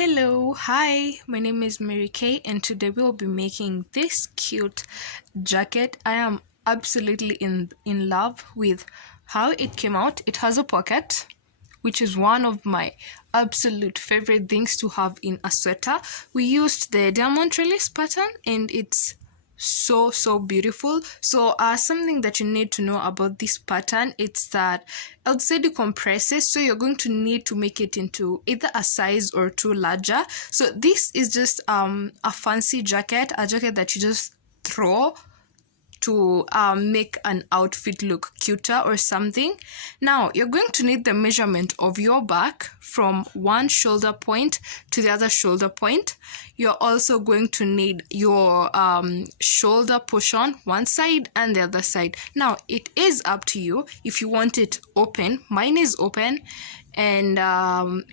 Hello, hi, my name is Mary Kay, and today we'll be making this cute jacket. I am absolutely in love with how it came out. It has a pocket, which is one of my absolute favorite things to have in a sweater. We used the diamond trellis pattern, and it's so beautiful. So something that you need to know about this pattern, it's that outside it compresses, so you're going to need to make it into either a size or two larger. So this is just a fancy jacket, a jacket that you just throw to make an outfit look cuter or something. Now you're going to need the measurement of your back from one shoulder point to the other shoulder point. You're also going to need your shoulder portion, one side and the other side. Now it is up to you if you want it open. Mine is open, and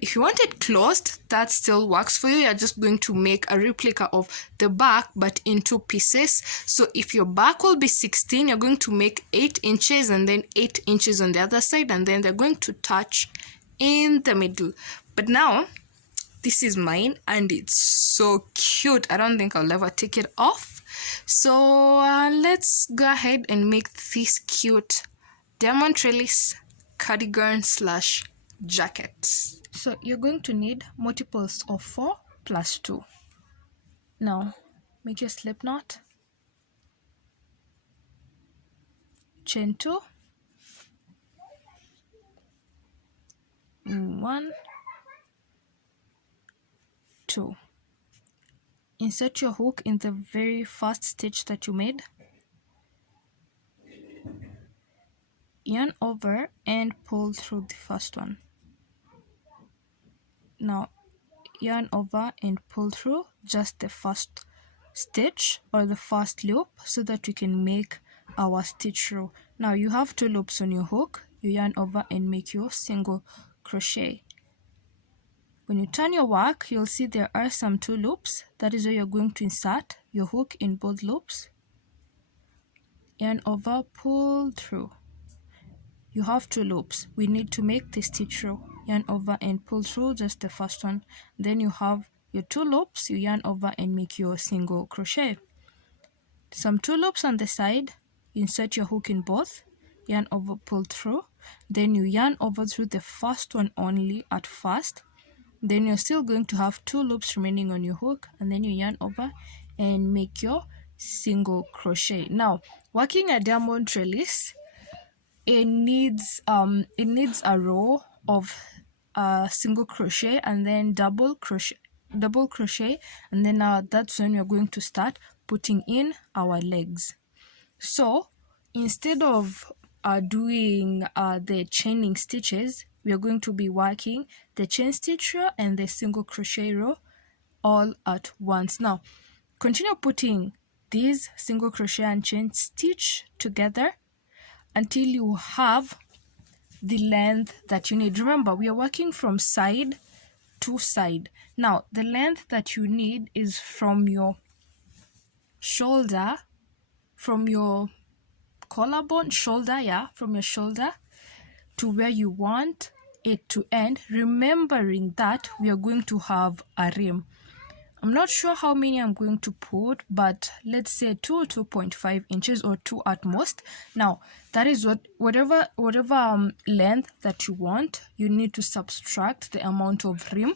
if you want it closed, that still works for you. You're just going to make a replica of the back but in two pieces. So if your back will be 16, you're going to make 8 inches and then 8 inches on the other side, and then they're going to touch in the middle. But now this is mine and it's so cute. I don't think I'll ever take it off. So let's go ahead and make this cute diamond trellis cardigan / jacket. So you're going to need multiples of 4 plus 2. Now make your slip knot, chain 2, 1, 2. Insert your hook in the very first stitch that you made, yarn over and pull through the first one. Now yarn over and pull through just the first stitch or the first loop so that we can make our stitch row. Now you have 2 loops on your hook. You yarn over and make your single crochet. When you turn your work, you'll see there are some 2 loops. That is where you're going to insert your hook in both loops. Yarn over, pull through. You have 2 loops. We need to make the stitch row. Yarn over and pull through just the first one. Then you have your 2 loops. You yarn over and make your single crochet. Some 2 loops on the side. Insert your hook in both. Yarn over, pull through. Then you yarn over through the first one only at first. Then you're still going to have 2 loops remaining on your hook, and then you yarn over and make your single crochet. Now working a diamond trellis, it needs a row of single crochet and then double crochet, and then that's when we're going to start putting in our legs. So instead of doing the chaining stitches, we are going to be working the chain stitch row and the single crochet row all at once. Now continue putting these single crochet and chain stitch together until you have the length that you need. Remember, we are working from side to side. Now the length that you need is from your shoulder, from your collarbone, from your shoulder to where you want it to end, remembering that we are going to have a rim. I'm not sure how many I'm going to put, but let's say 2 or 2.5 inches or 2 at most. Now that is whatever length that you want, you need to subtract the amount of rim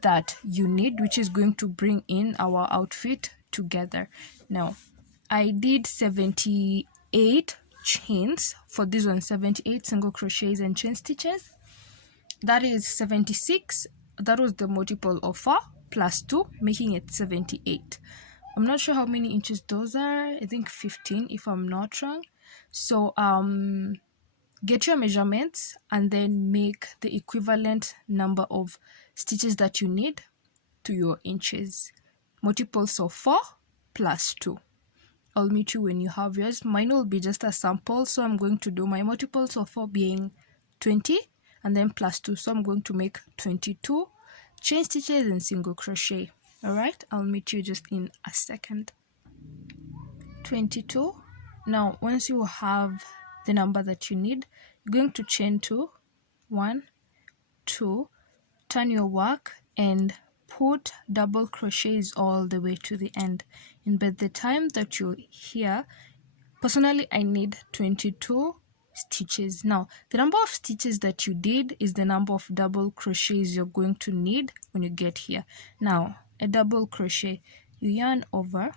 that you need, which is going to bring in our outfit together. Now I did 78 chains for this one, 78 single crochets and chain stitches. That is 76. That was the multiple of 4 plus 2, making it 78. I'm not sure how many inches those are. I think 15 if I'm not wrong. So get your measurements and then make the equivalent number of stitches that you need to your inches. Multiples of 4 plus 2. I'll meet you when you have yours. Mine will be just a sample, so I'm going to do my multiples of 4 being 20 and then plus 2, so I'm going to make 22 chain stitches and single crochet. Alright, I'll meet you just in a second. 22. Now once you have the number that you need, you're going to chain 2, 1, 2, turn your work and put double crochets all the way to the end, and by the time that you're here, personally I need 22 stitches. Now the number of stitches that you did is the number of double crochets you're going to need when you get here. Now a double crochet, you yarn over,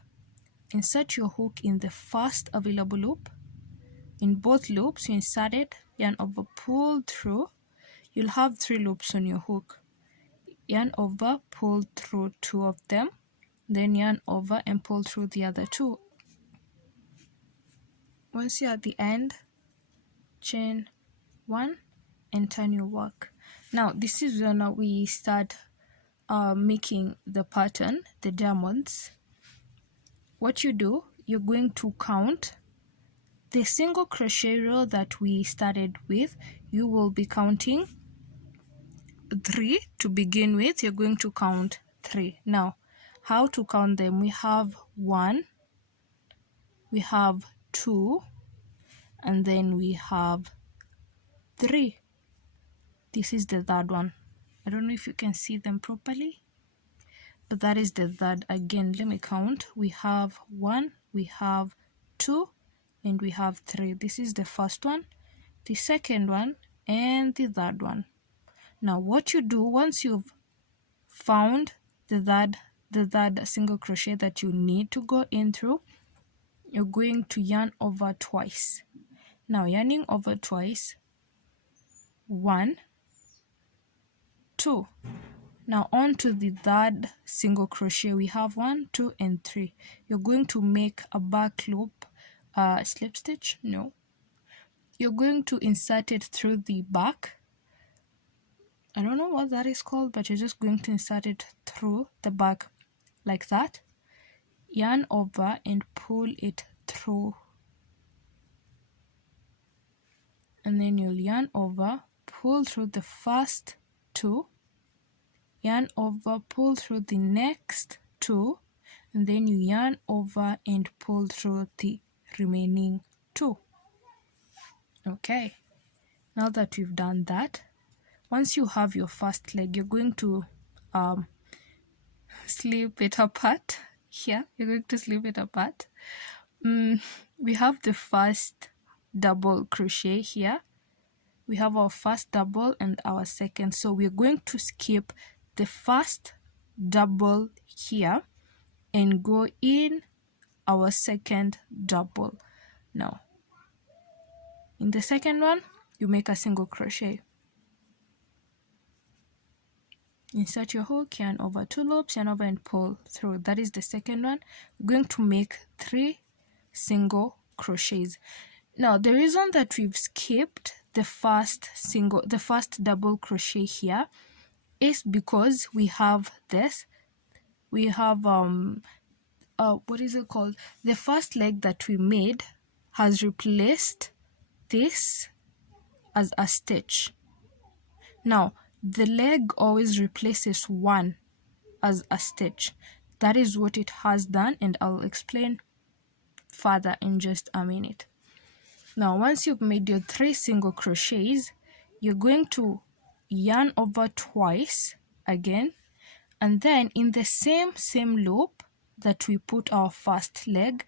insert your hook in the first available loop. In both loops you insert it, yarn over, pull through. You'll have 3 loops on your hook. Yarn over, pull through 2 of them, then yarn over and pull through the other 2. Once you're at the end, chain 1 and turn your work. Now this is when we start making the pattern, the diamonds. What you do, you're going to count the single crochet row that we started with. You will be counting 3 to begin with. You're going to count 3. Now how to count them? We have 1, we have 2, and then we have 3. This is the third one. I don't know if you can see them properly, but that is the third. Again, let me count. We have 1, we have 2, and we have 3. This is the first one, the second one, and the third one. Now what you do, once you've found the third single crochet that you need to go in through, you're going to yarn over twice. Now yarning over twice, 1, 2. Now on to the third single crochet. We have 1, 2, and 3. You're going to make a back loop, slip stitch. No, you're going to insert it through the back. I don't know what that is called, but you're just going to insert it through the back like that. Yarn over and pull it through, and then you'll yarn over, pull through the first 2, yarn over, pull through the next 2, and then you yarn over and pull through the remaining 2. Okay, now that we've done that, once you have your first leg, you're going to slip it apart. Here you're going to slip it apart. We have the first double crochet here. We have our first double and our second, so we're going to skip the first double here and go in our second double. Now in the second one, you make a single crochet, insert your hook, yarn over 2 loops, yarn over and pull through. That is the second one. We're going to make 3 single crochets. Now the reason that we've skipped the first double crochet here is because we have this. We have what is it called? The first leg that we made has replaced this as a stitch. Now the leg always replaces one as a stitch. That is what it has done, and I'll explain further in just a minute. Now once you've made your 3 single crochets, you're going to yarn over twice again, and then in the same loop that we put our first leg,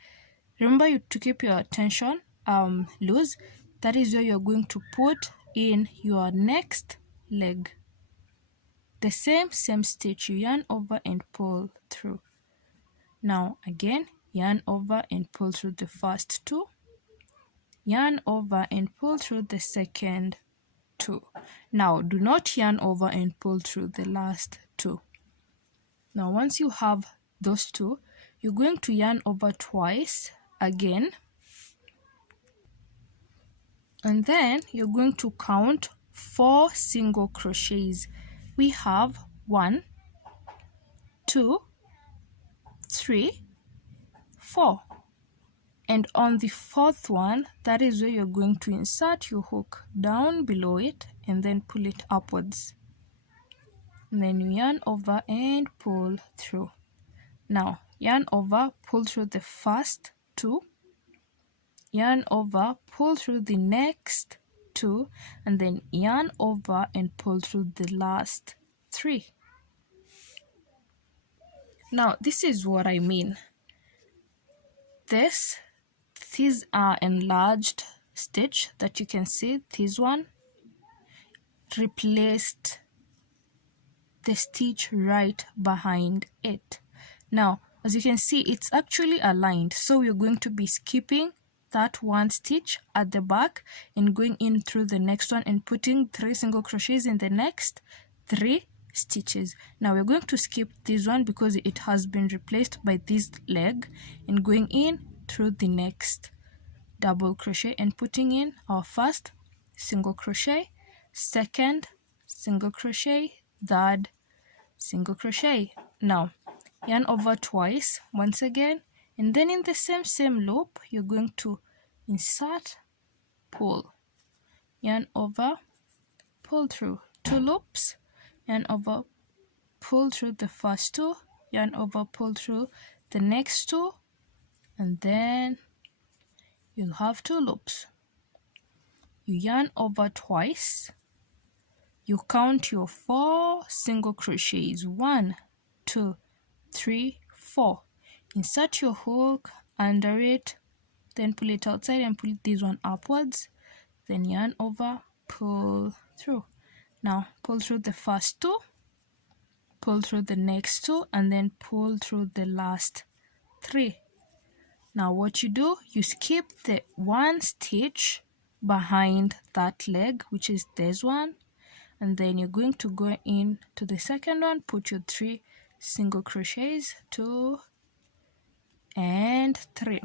remember to keep your tension loose. That is where you're going to put in your next leg. The same stitch, you yarn over and pull through. Now again, yarn over and pull through the first 2, yarn over and pull through the second 2. Now do not yarn over and pull through the last 2. Now once you have those 2, you're going to yarn over twice again, and then you're going to count 4 single crochets. We have 1, 2, 3, 4, and on the 4th one, that is where you're going to insert your hook down below it and then pull it upwards, and then you yarn over and pull through. Now yarn over, pull through the first 2, yarn over, pull through the next 2, and then yarn over and pull through the last 3. Now this is what I mean. These are enlarged stitch that you can see. This one replaced the stitch right behind it. Now as you can see, it's actually aligned, so we're going to be skipping that one stitch at the back and going in through the next one and putting 3 single crochets in the next 3 stitches. Now we're going to skip this one because it has been replaced by this leg, and going in through the next double crochet and putting in our first single crochet, second single crochet, third single crochet. Now yarn over twice once again, and then in the same loop you're going to insert, pull, yarn over, pull through 2 loops, yarn over, pull through the first 2, yarn over, pull through the next 2, and then you'll have 2 loops. You yarn over twice, you count your 4 single crochets, 1, 2, 3, 4, insert your hook under it, then pull it outside and pull this one upwards, then yarn over, pull through. Now pull through the first 2, pull through the next 2, and then pull through the last 3. Now what you do, you skip the 1 stitch behind that leg, which is this one, and then you're going to go in to the second one, put your 3 single crochets, 2 and 3.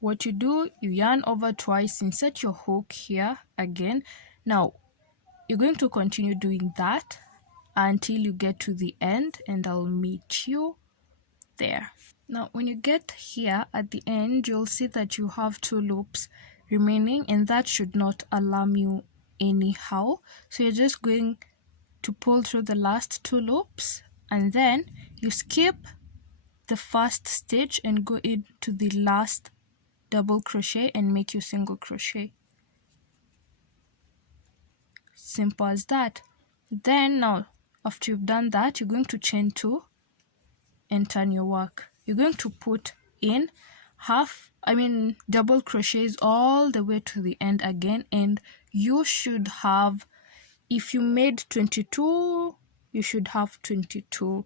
What you do, you yarn over twice, insert your hook here again. Now you're going to continue doing that until you get to the end, and I'll meet you there. Now when you get here at the end, you'll see that you have 2 loops remaining, and that should not alarm you anyhow. So you're just going to pull through the last 2 loops, and then you skip the first stitch and go into the last double crochet and make your single crochet. Simple as that. Then now after you've done that, you're going to chain 2 and turn your work. You're going to put in double crochets all the way to the end again, and you should have, if you made 22, you should have 22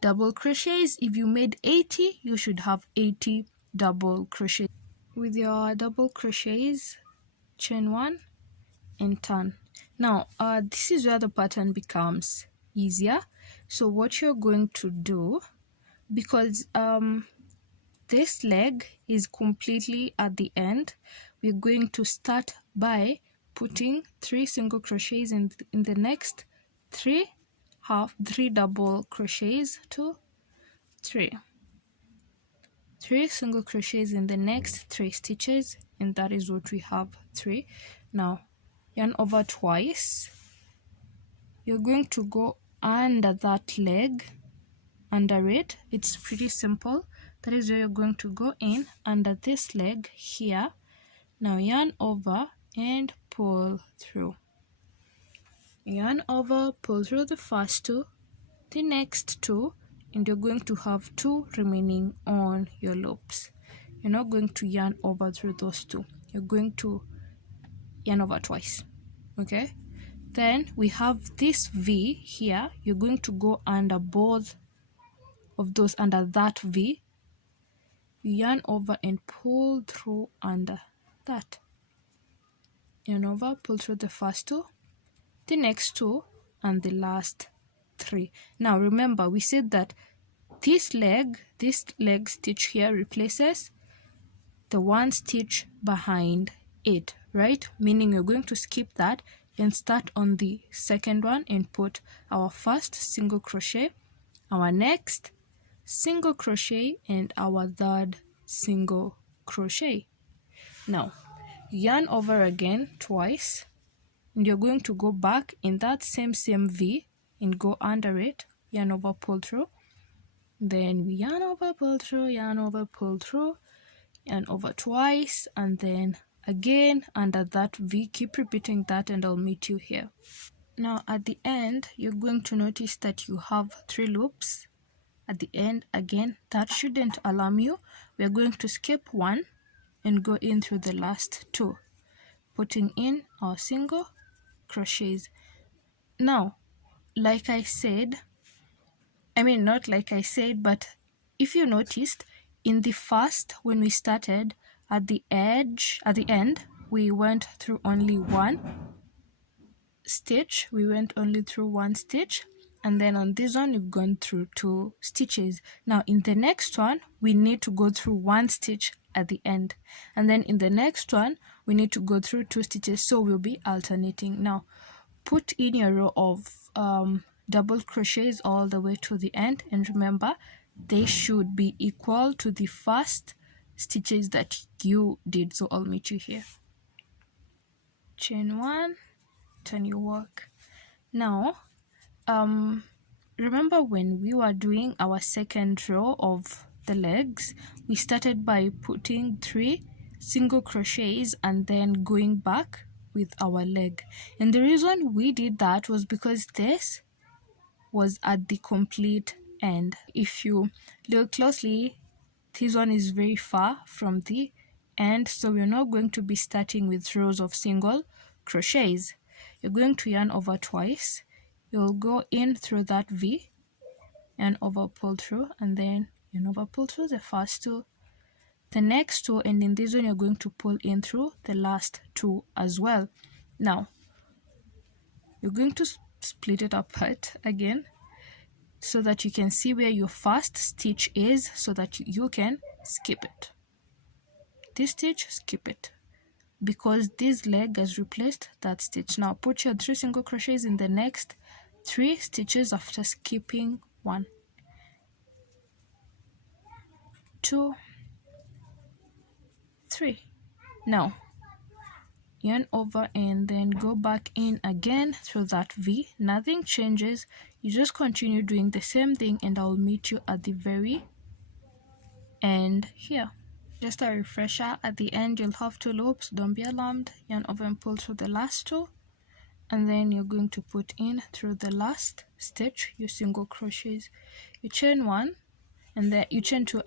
double crochets. If you made 80, you should have 80 double crochets. With your double crochets, chain 1 and turn. Now this is where the pattern becomes easier. So what you're going to do, because this leg is completely at the end, we're going to start by putting 3 single crochets in the next 3 double crochets, 2, 3, 3 single crochets in the next 3 stitches, and that is what we have, 3. Now yarn over twice, you're going to go under that leg, under it. It's pretty simple. That is where you're going to go in under this leg here. Now yarn over and pull through. Yarn over, pull through the first 2, the next 2, and you're going to have 2 remaining on your loops. You're not going to yarn over through those 2. You're going to yarn over twice. Okay? Then we have this V here. You're going to go under both of those, under that V. You yarn over and pull through under that. Yarn over, pull through the first 2, the next 2, and the last 3. Now remember, we said that this leg stitch here replaces the 1 stitch behind it, right? Meaning you're going to skip that and start on the second one and put our first single crochet, our next single crochet, and our third single crochet. Now yarn over again twice, and you're going to go back in that same V and go under it, yarn over, pull through, then we yarn over, pull through, yarn over, pull through, yarn over twice, and then again under that V. Keep repeating that and I'll meet you here. Now at the end, you're going to notice that you have 3 loops at the end. Again, that shouldn't alarm you. We're going to skip one and go in through the last 2, putting in our single crochets. Now, like I said, not like I said, but if you noticed in the first, when we started at the end, we went through only one stitch. And then on this one we've gone through 2 stitches. Now in the next one we need to go through 1 stitch at the end, and then in the next one we need to go through 2 stitches, so we'll be alternating. Now put in your row of double crochets all the way to the end, and remember they should be equal to the first stitches that you did. So I'll meet you here. Chain 1, turn your work. Now remember when we were doing our second row of the legs, we started by putting 3 single crochets and then going back with our leg, and the reason we did that was because this was at the complete end. If you look closely, this one is very far from the end, so we're not going to be starting with rows of single crochets. You're going to yarn over twice. You'll go in through that V and over pull through, and then yarn over pull through the first 2, the next 2, and in this one you're going to pull in through the last 2 as well. Now you're going to split it apart again so that you can see where your first stitch is, so that you can skip it. This stitch, skip it, because this leg has replaced that stitch. Now put your 3 single crochets in the next 3 stitches after skipping 1, 2, 3. Now yarn over and then go back in again through that V. Nothing changes, you just continue doing the same thing, and I'll meet you at the very end here. Just a refresher, at the end you'll have 2 loops, don't be alarmed. Yarn over and pull through the last 2, and then you're going to put in through the last stitch your single crochets. You chain 1, and then you chain 2,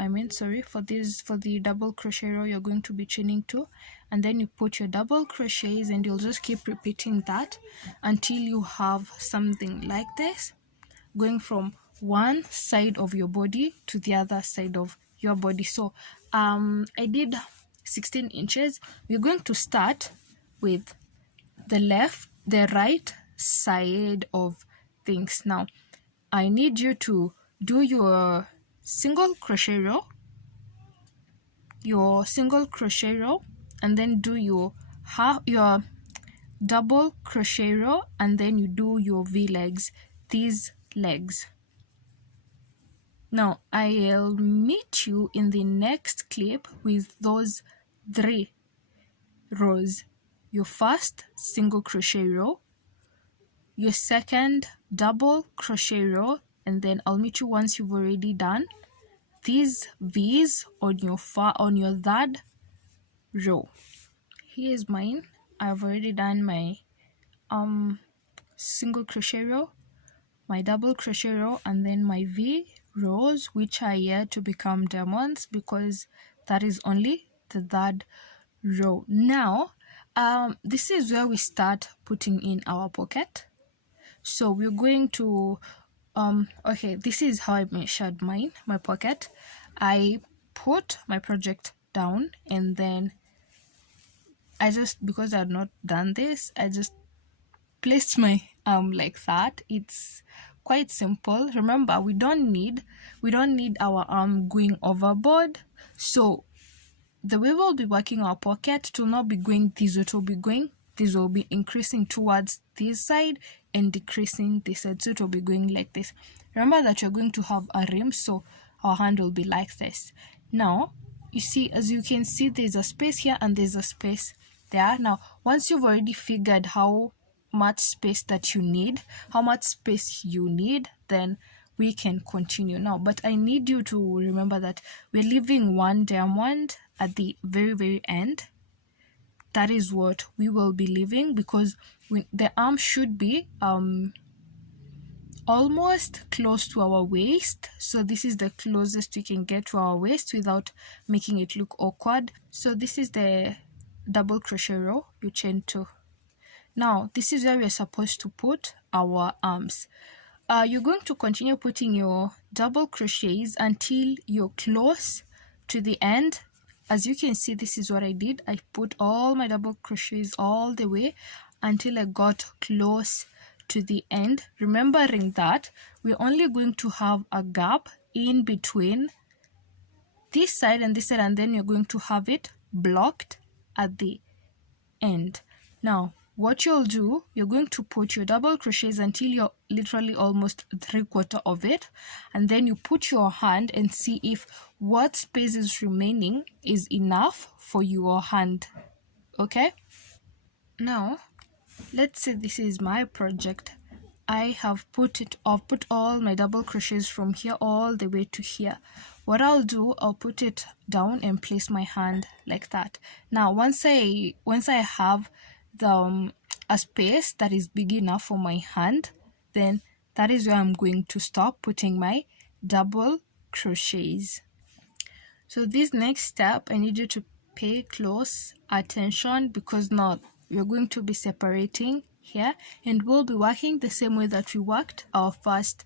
for the double crochet row you're going to be chaining 2, and then you put your double crochets, and you'll just keep repeating that until you have something like this, going from one side of your body to the other side of your body. So I did 16 inches. We're going to start with the right side of things. Now I need you to do your single crochet row, and then do your double crochet row, and then you do your V legs, these legs. Now I'll meet you in the next clip with those 3 rows: your first single crochet row, your second double crochet row, and then I'll meet you once you've already done these V's on your third row. Here's mine. I've already done my single crochet row, my double crochet row, and then my V rows, which are yet to become diamonds because that is only the third row. Now this is where we start putting in our pocket. So we're going to okay, this is how I measured my pocket. I put my project down, and then because I had not done this, I just placed my arm like that. It's quite simple. Remember, we don't need our arm going overboard. So the way we'll be working our pocket, it will not be going this way, it will be going this, will be increasing towards this side and decreasing this side, so it will be going like this. Remember that you're going to have a rim, so our hand will be like this. Now you see, as you can see, there's a space here and there's a space there. Now once you've already figured how much space you need, then we can continue now. But I need you to remember that we're leaving one diamond at the very end. that is what we will be leaving, because the arm should be almost close to our waist. So this is the closest we can get to our waist without making it look awkward. So this is the double crochet row you chain 2. Now this is where we're supposed to put our arms. You're going to continue putting your double crochets until you're close to the end. As you can see, this is what I did. I put all my double crochets all the way until I got close to the end, remembering that we're only going to have a gap in between this side and this side, and then you're going to have it blocked at the end. Now what you'll do, you're going to put your double crochets until you're literally almost 3/4 of it, and then you put your hand and see if what space is remaining is enough for your hand. Okay, now let's say this is my project. I've put all my double crochets from here all the way to here. What I'll do, I'll put it down and place my hand like that. Now once I have a space that is big enough for my hand, then that is where I'm going to stop putting my double crochets. So this next step, I need you to pay close attention, because now we're going to be separating here, and we'll be working the same way that we worked our first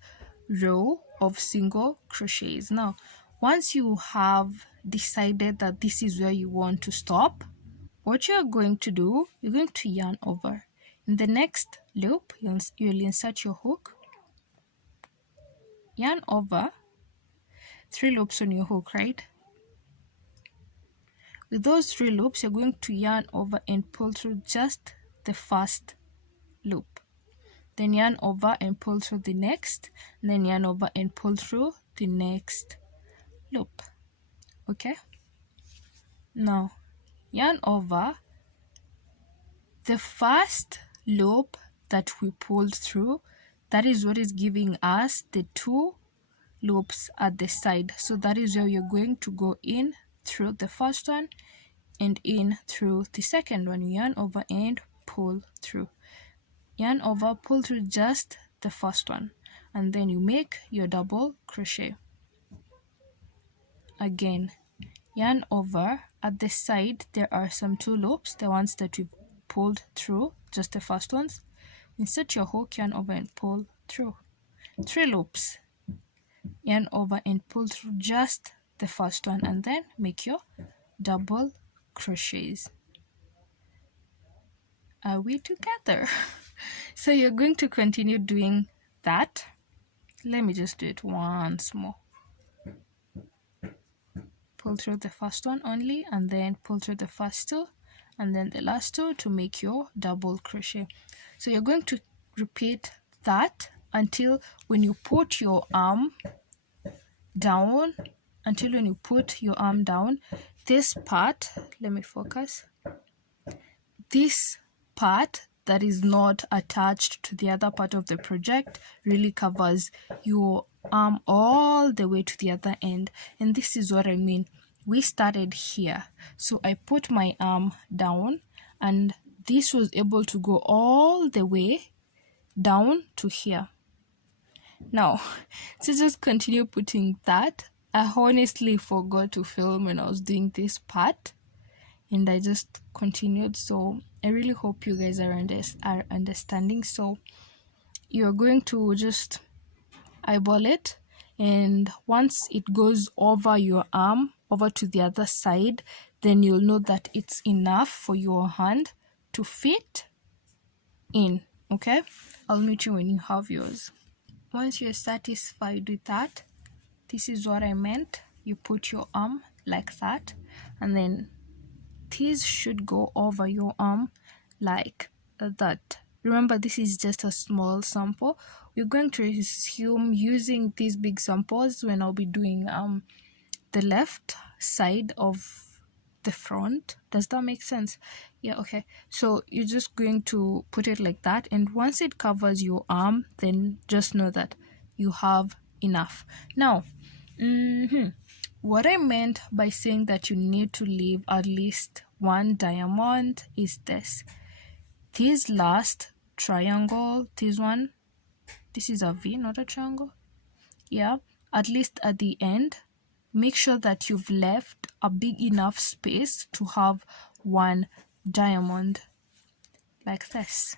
row of single crochets. Now once you have decided that this is where you want to stop, what you're going to do, you're going to yarn over. In the next loop, you'll insert your hook, yarn over, 3 loops on your hook, right? With those 3 loops, you're going to yarn over and pull through just the first loop, then yarn over and pull through the next, and then yarn over and pull through the next loop. Okay, now yarn over the first loop that we pulled through. That is what is giving us the 2 loops at the side. So that is where you're going to go in through the first one and in through the second one. Yarn over and pull through, yarn over, pull through just the first one, and then you make your double crochet. Again, yarn over. At the side there are some 2 loops, the ones that we pulled through, just the first ones. Insert your hook, yarn over and pull through, 3 loops, yarn over and pull through just the first one, and then make your double crochets. Are we together? So you're going to continue doing that. Let me just do it once more. Pull through the first one only, and then pull through the first 2, and then the last 2 to make your double crochet. So you're going to repeat that until when you put your arm down, this part, let me focus, this part that is not attached to the other part of the project really covers your arm all the way to the other end. And this is what I mean. We started here, so I put my arm down, and this was able to go all the way down to here. Now to just continue putting that, I honestly forgot to film when I was doing this part, and I just continued. So I really hope you guys are understanding. So you're going to just eyeball it, and once it goes over your arm over to the other side, then you'll know that it's enough for your hand to fit in. Okay, I'll meet you when you have yours. Once you're satisfied with that, this is what I meant. You put your arm like that, and then this should go over your arm like that. Remember, this is just a small sample. We're going to resume using these big samples when I'll be doing the left side of the front. Does that make sense? Yeah, okay. So you're just going to put it like that, and once it covers your arm, then just know that you have enough. Now, what I meant by saying that you need to leave at least one diamond is this last triangle, this one, this is a V, not a triangle. Yeah, at least at the end, make sure that you've left a big enough space to have one diamond, like this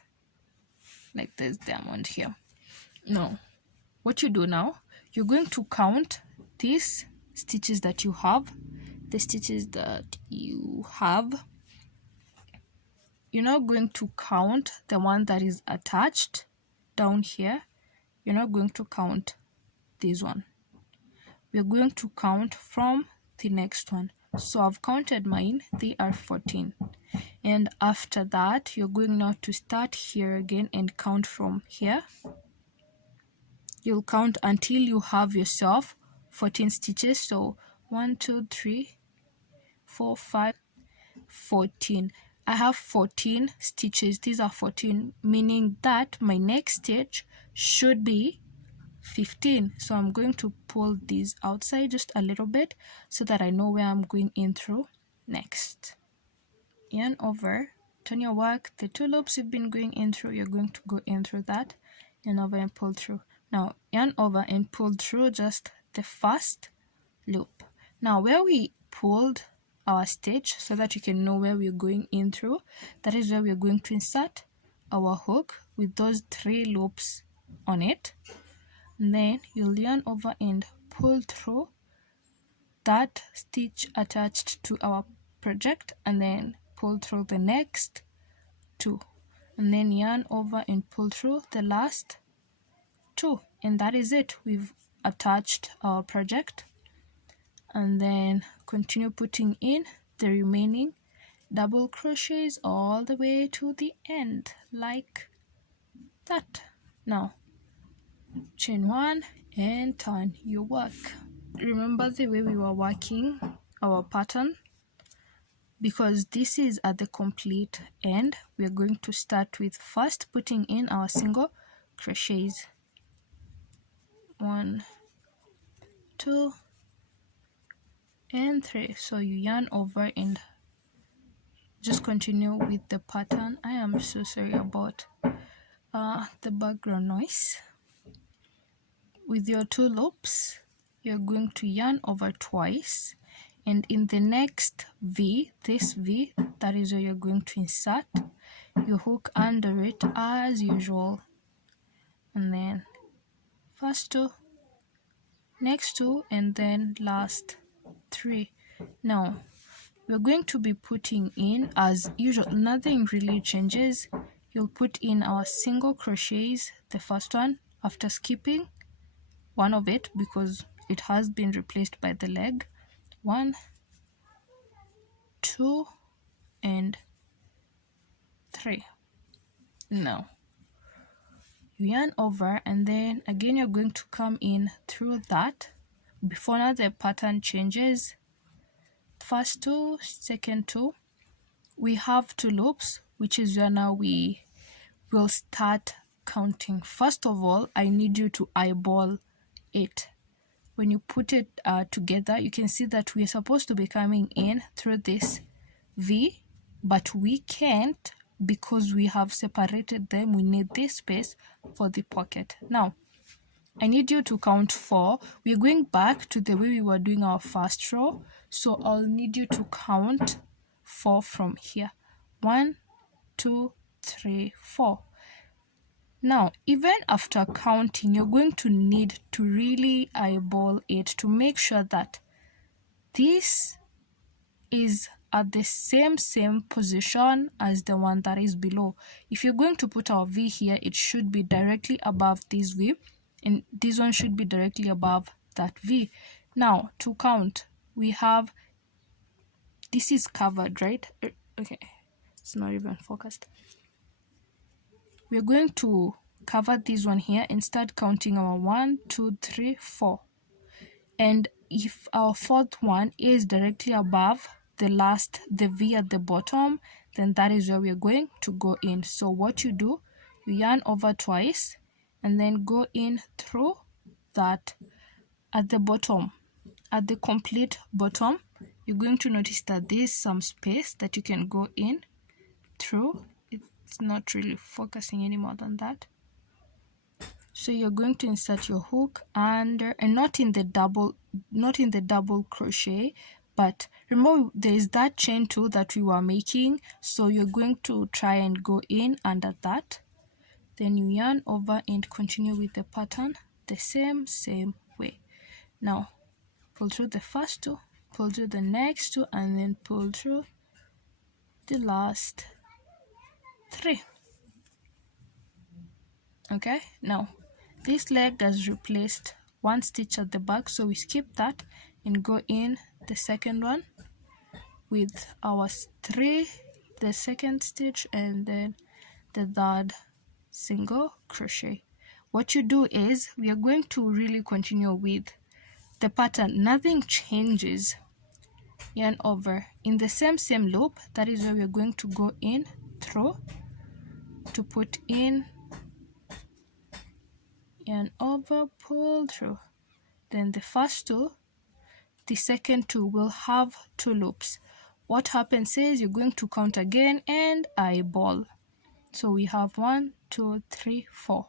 diamond here. Now what you do now, you're going to count these stitches that you have, you're not going to count the one that is attached down here. You're not going to count this one. We're going to count from the next one. So I've counted mine, they are 14. And after that, you're going now to start here again and count from here. You'll count until you have yourself 14 stitches. So 1, 2, 3, 4, 5, 14. I have 14 stitches. These are 14, meaning that my next stitch should be 15. So I'm going to pull these outside just a little bit so that I know where I'm going in through next. Yarn over, turn your work, the 2 loops you've been going in through, you're going to go in through that, yarn over and pull through. Now yarn over and pull through just the first loop. Now where we pulled our stitch, so that you can know where we're going in through, that is where we're going to insert our hook with those 3 loops on it. And then you'll yarn over and pull through that stitch attached to our project, and then pull through the next 2, and then yarn over and pull through the last 2, and that is it. We've attached our project, and then continue putting in the remaining double crochets all the way to the end, like that. Now chain 1 and turn your work. Remember the way we were working our pattern, because this is at the complete end. We're going to start with first putting in our single crochets. 1, 2 and 3. So you yarn over and just continue with the pattern. I am so sorry about the background noise. With your 2 loops, you're going to yarn over twice, and in the next V, this V, that is where you're going to insert your hook under it as usual, and then first 2, next 2, and then last 3. Now we're going to be putting in as usual, nothing really changes. You'll put in our single crochets, the first one, after skipping one of it because it has been replaced by the leg. 1, 2 and 3. Now you yarn over, and then again you're going to come in through that. Before now the pattern changes. First 2, second 2, we have 2 loops, which is where now we will start counting. First of all, I need you to eyeball it. When you put it together, you can see that we're supposed to be coming in through this V, but we can't because we have separated them. We need this space for the pocket. Now I need you to count 4. We're going back to the way we were doing our first row, so I'll need you to count 4 from here. 1, 2, 3, 4. Now, even after counting, you're going to need to really eyeball it to make sure that this is at the same position as the one that is below. If you're going to put our V here, it should be directly above this V, and this one should be directly above that V. Now, to count, we have, this is covered, right? Okay, it's not even focused. We're going to cover this one here and start counting our 1, 2, 3, 4. And if our 4th one is directly above the V at the bottom, then that is where we're going to go in. So what you do, you yarn over twice and then go in through that at the bottom, at the complete bottom. you're going to notice that there's some space that you can go in through. It's not really focusing any more than that. So you're going to insert your hook under, and not in the double crochet, but remember there's that chain 2 that we were making, so you're going to try and go in under that. Then you yarn over and continue with the pattern the same way. Now pull through the first 2, pull through the next 2, and then pull through the last 3. Okay, now this leg has replaced 1 stitch at the back, so we skip that and go in the second one with our 3, the second stitch, and then the third single crochet. What you do is, we are going to really continue with the pattern, nothing changes. Yarn over in the same loop, that is where we are going to go in through to put in, yarn over, pull through. Then the first 2, the second 2 will have 2 loops. What happens is you're going to count again and eyeball. So we have 1, 2, 3, 4.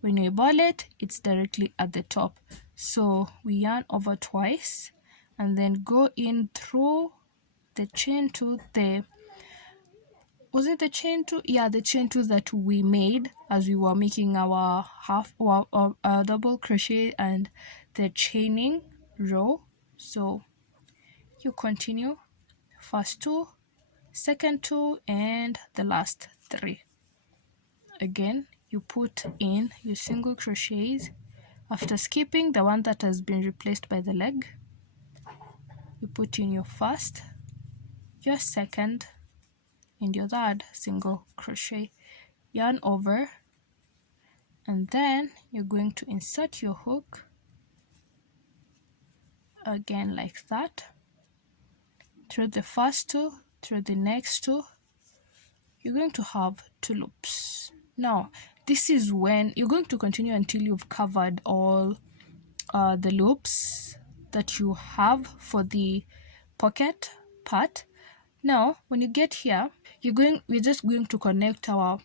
When you eyeball it, it's directly at the top. So we yarn over twice and then go in through the chain 2, was it the chain 2? Yeah, the chain 2 that we made as we were making our double crochet and the chaining row. So you continue first 2, second 2, and the last 3. Again, you put in your single crochets after skipping the one that has been replaced by the leg. You put in your first, your second, and your third single crochet, yarn over, and then you're going to insert your hook again like that through the first 2, through the next 2. You're going to have 2 loops. Now this is when you're going to continue until you've covered all the loops that you have for the pocket part. Now when you get here, we're just going to connect our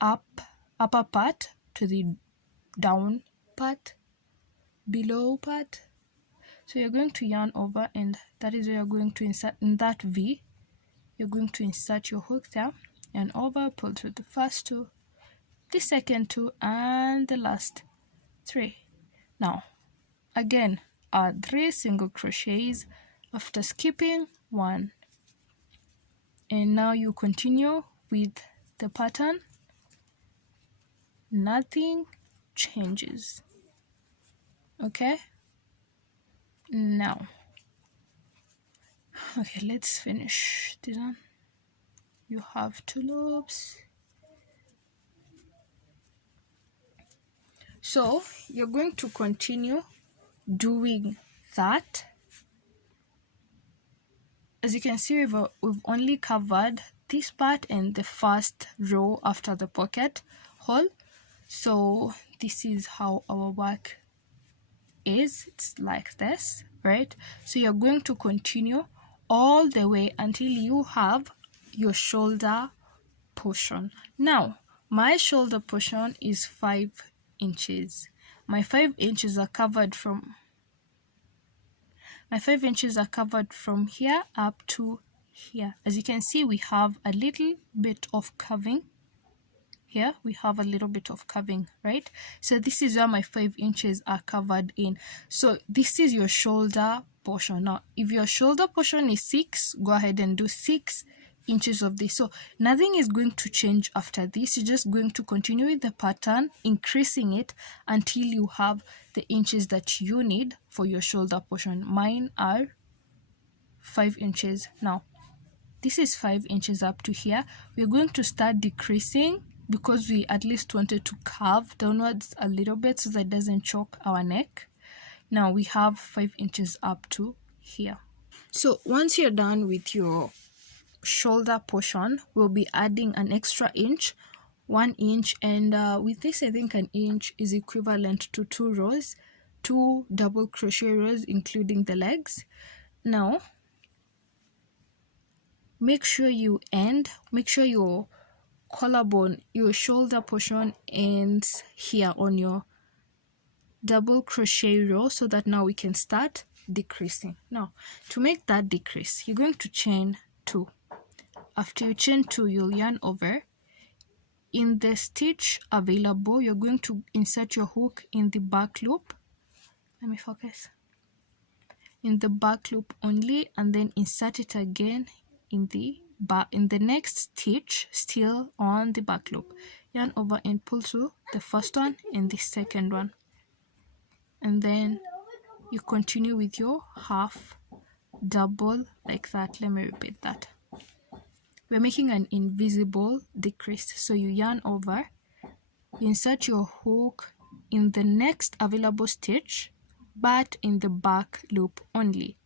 upper part to the down part, below part. So you're going to yarn over, and that is where you're going to insert in that V. You're going to insert your hook there, and over, pull through the first 2, the second 2, and the last 3. Now again, 3 single crochets after skipping 1, and now you continue with the pattern. Nothing changes. Okay, now let's finish this one. You have 2 loops, so you're going to continue doing that. As you can see, we've only covered this part and the first row after the pocket hole. So this is how our work is. It's like this, right? So you're going to continue all the way until you have your shoulder portion. Now my shoulder portion is 5 inches. My 5 inches are covered from here up to here. As you can see, we have a little bit of curving here. We have a little bit of curving, right? So this is where my 5 inches are covered in. So this is your shoulder portion. Now if your shoulder portion is 6, go ahead and do 6 inches of this. So nothing is going to change after this. You're just going to continue with the pattern, increasing it until you have the inches that you need for your shoulder portion. Mine are 5 inches. Now this is 5 inches up to here. We're going to start decreasing because we at least wanted to curve downwards a little bit so that it doesn't choke our neck. Now we have 5 inches up to here. So once you're done with your shoulder portion, we'll be adding an extra inch, 1 inch, and with this I think an inch is equivalent to 2 rows, 2 double crochet rows including the legs. Now make sure your collarbone, your shoulder portion ends here on your double crochet row, so that now we can start decreasing. Now to make that decrease, you're going to chain 2. After you chain 2, you'll yarn over. In the stitch available, you're going to insert your hook in the back loop. Let me focus. In the back loop only, and then insert it again in the next stitch, still on the back loop. Yarn over and pull through the first one and the second one, and then you continue with your half double like that. Let me repeat that. We're making an invisible decrease, so you yarn over, you insert your hook in the next available stitch, but in the back loop only.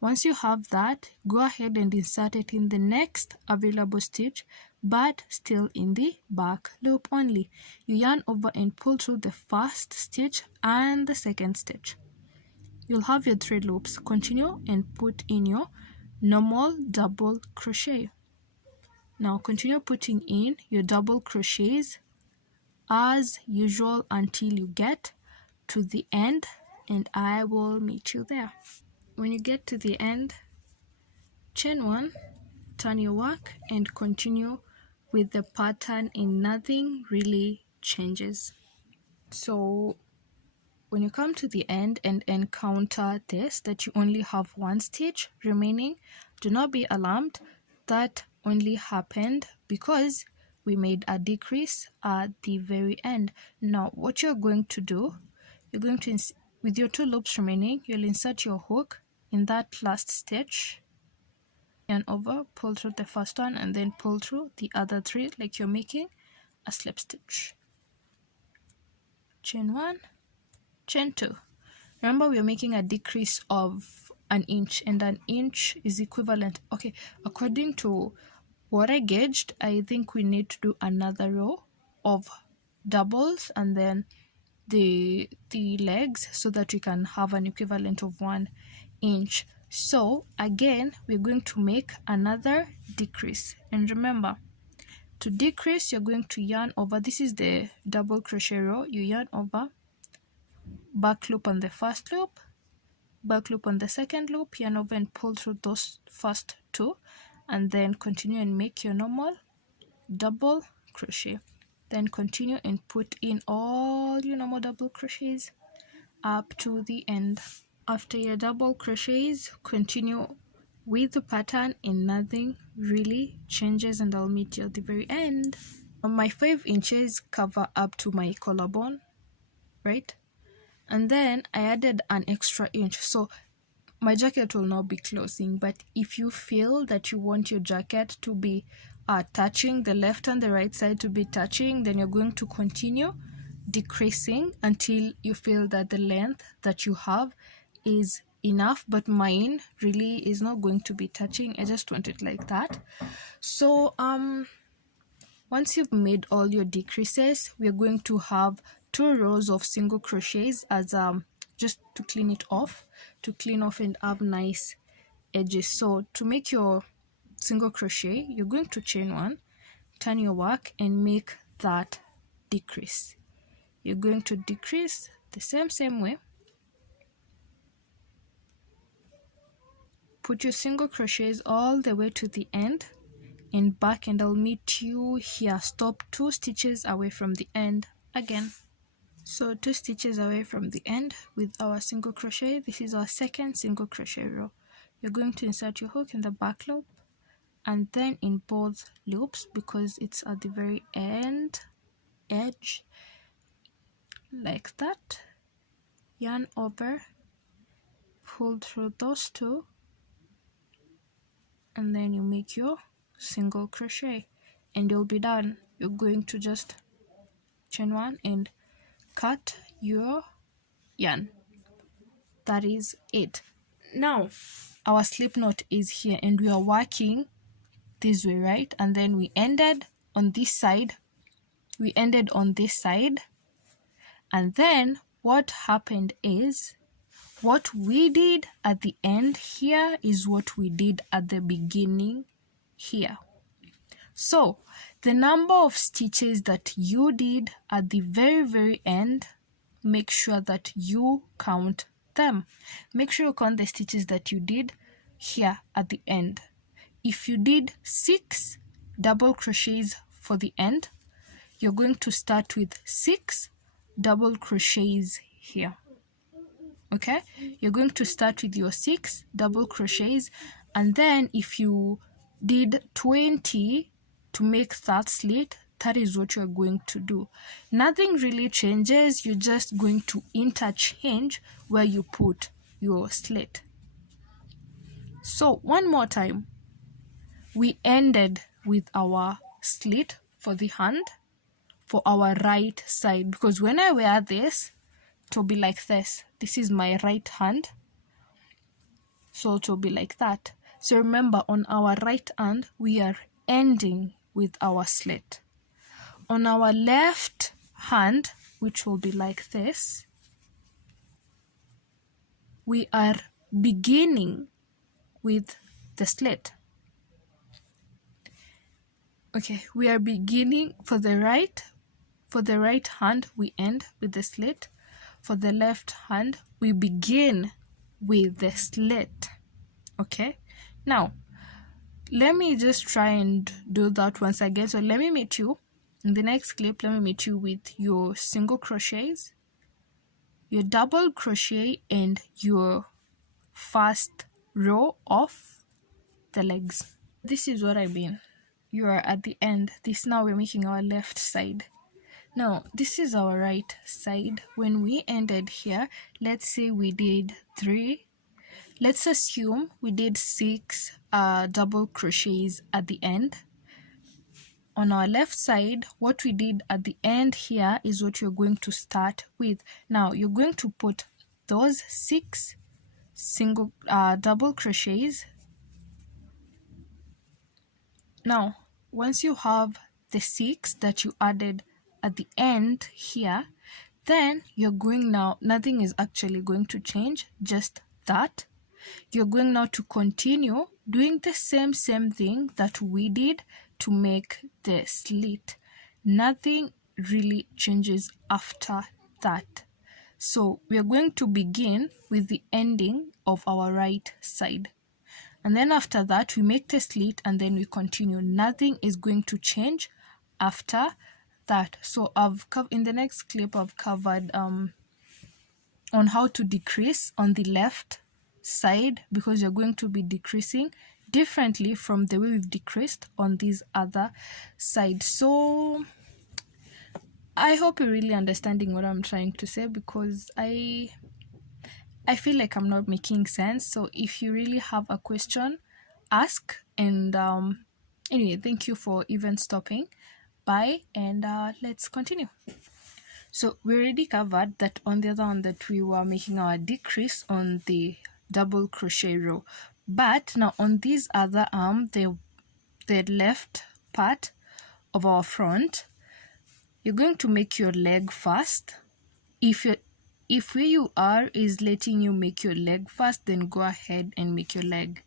Once you have that, go ahead and insert it in the next available stitch, but still in the back loop only. You yarn over and pull through the first stitch and the second stitch. You'll have your 3 loops. Continue and put in your normal double crochet. Now continue putting in your double crochets as usual until you get to the end, and I will meet you there. When you get to the end, chain 1, turn your work, and continue with the pattern, and nothing really changes. So when you come to the end and encounter this, that you only have 1 stitch remaining, do not be alarmed. That only happened because we made a decrease at the very end. Now what you're going to do, you're going to, with your 2 loops remaining, you'll insert your hook in that last stitch, yarn over, pull through the first one, and then pull through the other 3 like you're making a slip stitch. Chain 1, chain 2. Remember, we're making a decrease of 1 inch, and 1 inch is equivalent, okay, according to what I gauged, I think we need to do another row of doubles and then the legs, so that we can have an equivalent of 1 inch. So again, we're going to make another decrease, and remember, to decrease, you're going to yarn over. This is the double crochet row. You yarn over, back loop on the first loop, back loop on the second loop, yarn over and pull through those first 2, and then continue and make your normal double crochet. Then continue and put in all your normal double crochets up to the end. After your double crochets, continue with the pattern, and nothing really changes, and I'll meet you at the very end. My 5 inches cover up to my collarbone, right? And then I added an extra inch, so my jacket will not be closing. But if you feel that you want your jacket to be touching, the left and the right side to be touching, then you're going to continue decreasing until you feel that the length that you have is enough. But mine really is not going to be touching. I just want it like that. So once you've made all your decreases, we're going to have 2 rows of single crochets as just to clean it off, and have nice edges. So to make your single crochet, you're going to chain 1, turn your work, and make that decrease. You're going to decrease the same way, put your single crochets all the way to the end and back, and I'll meet you here. Stop 2 stitches away from the end again. So 2 stitches away from the end with our single crochet. This is our second single crochet row. You're going to insert your hook in the back loop and then in both loops, because it's at the very end edge, like that. Yarn over, pull through those 2, and then you make your single crochet and you'll be done. You're going to just chain 1 and cut your yarn. That is it. Now our slip knot is here, and we are working this way, right? And then we ended on this side, and then what happened is, what we did at the end here is what we did at the beginning here. So the number of stitches that you did at the very end, make sure that you count them. Make sure you count the stitches that you did here at the end. If you did 6 double crochets for the end, you're going to start with 6 double crochets here. Okay, you're going to start with your 6 double crochets, and then if you did 20 to make that slit, that is what you're going to do. Nothing really changes, you're just going to interchange where you put your slit. So one more time, we ended with our slit for the hand for our right side, because when I wear this, it will be like this. This is my right hand, so it will be like that. So remember, on our right hand, we are ending with our slit. On our left hand, which will be like this, we are beginning with the slit. Okay, we are beginning for the right hand, we end with the slit. For the left hand, we begin with the slit. Okay, now let me just try and do that once again. So let me meet you in the next clip. Let me meet you with your single crochets, your double crochet, and your first row of the legs. This is what I mean. You are at the end. This, now we're making our left side. Now this is our right side. When we ended here, let's say we did 3, let's assume we did 6 double crochets at the end. On our left side, what we did at the end here is what you're going to start with. Now you're going to put those 6 single double crochets. Now once you have the 6 that you added at the end here, then you're going now, nothing is actually going to change, just that. You're going now to continue doing the same thing that we did to make the slit. Nothing really changes after that. So we are going to begin with the ending of our right side. And then after that, we make the slit and then we continue. Nothing is going to change after that. So in the next clip, I've covered on how to decrease on the left side, because you're going to be decreasing differently from the way we've decreased on these other sides. So I hope you're really understanding what I'm trying to say, because I feel like I'm not making sense. So if you really have a question, ask. And anyway, thank you for even stopping by, and let's continue. So we already covered that on the other one that we were making our decrease on the double crochet row, but now on this other arm, the left part of our front, you're going to make your leg first. If where you are is letting you make your leg first, then go ahead and make your leg.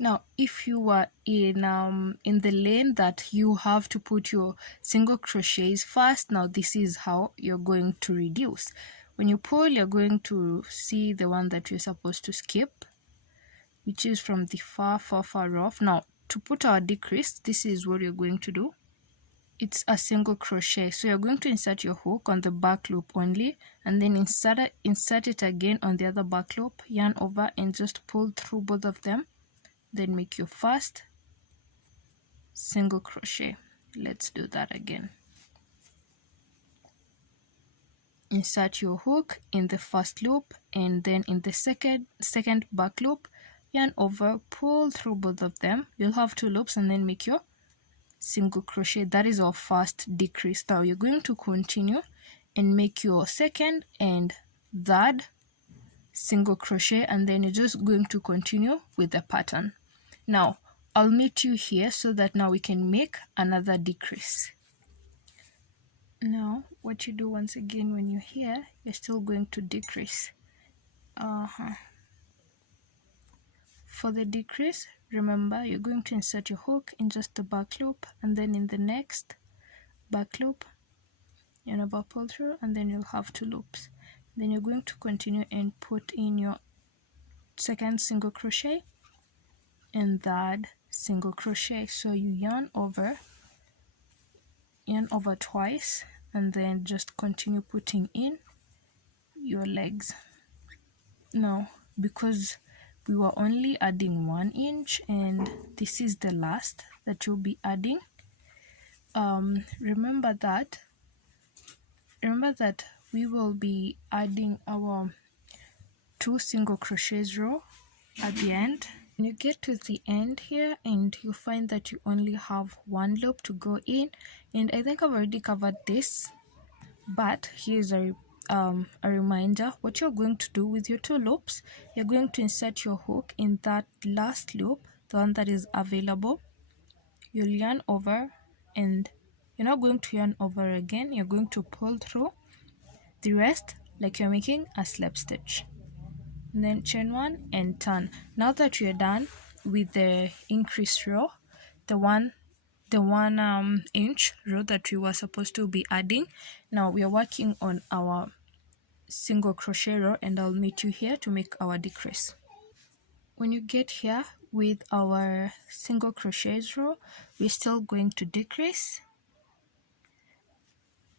Now if you are in the lane that you have to put your single crochets first, now this is how you're going to reduce. When you pull, you're going to see the one that you're supposed to skip, which is from the far off. Now to put our decrease, this is what you're going to do. It's a single crochet, so you're going to insert your hook on the back loop only, and then insert it again on the other back loop, yarn over, and just pull through both of them. Then make your first single crochet. Let's do that again. Insert your hook in the first loop, and then in the second back loop, yarn over, pull through both of them. You'll have 2 loops, and then make your single crochet. That is our first decrease. Now you're going to continue and make your second and third single crochet, and then you're just going to continue with the pattern. Now I'll meet you here so that now we can make another decrease. Now what you do once again, when you're here, you're still going to decrease. For the decrease, remember, you're going to insert your hook in just the back loop, and then in the next back loop yarn over, pull through, and then you'll have 2 loops. Then you're going to continue and put in your second single crochet and third single crochet. So you yarn over twice, and then just continue putting in your legs. Now, because we were only adding 1 inch and this is the last that you'll be adding, remember that we will be adding our 2 single crochets row at the end. When you get to the end here and you find that you only have 1 loop to go in, and I think I've already covered this, but here's a reminder. What you're going to do with your 2 loops, you're going to insert your hook in that last loop, the one that is available. You'll yarn over, and you're not going to yarn over again, you're going to pull through the rest like you're making a slip stitch, and then chain 1 and turn. Now that you're done with the increased row, the one inch row that we were supposed to be adding, now we are working on our single crochet row, and I'll meet you here to make our decrease. When you get here with our single crochet row, we're still going to decrease.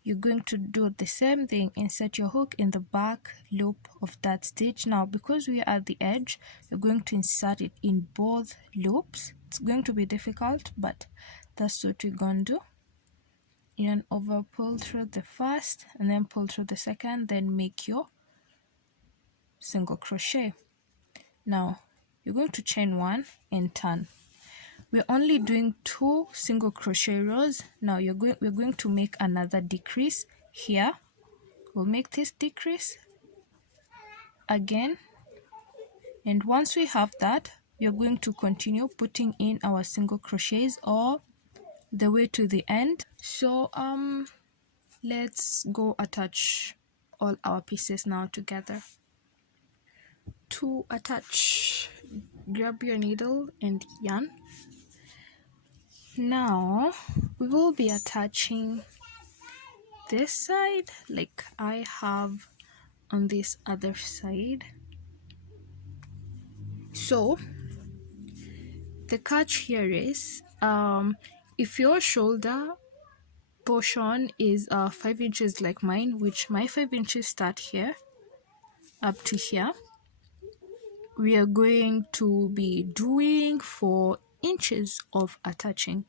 You're going to do the same thing, insert your hook in the back loop of that stitch. Now, because we are at the edge, you're going to insert it in both loops. It's going to be difficult, but that's what we're going to do. Yarn over, pull through the first, and then pull through the second, then make your single crochet. Now, you're going to chain 1 and turn. We're only doing 2 single crochet rows. Now we're going to make another decrease here. We'll make this decrease again, and once we have that, we're going to continue putting in our single crochets all the way to the end. So let's go attach all our pieces now together. To attach, grab your needle and yarn. Now we will be attaching this side like I have on this other side. So the catch here is, if your shoulder portion is 5 inches like mine, which my 5 inches start here up to here, we are going to be doing 4 inches of attaching.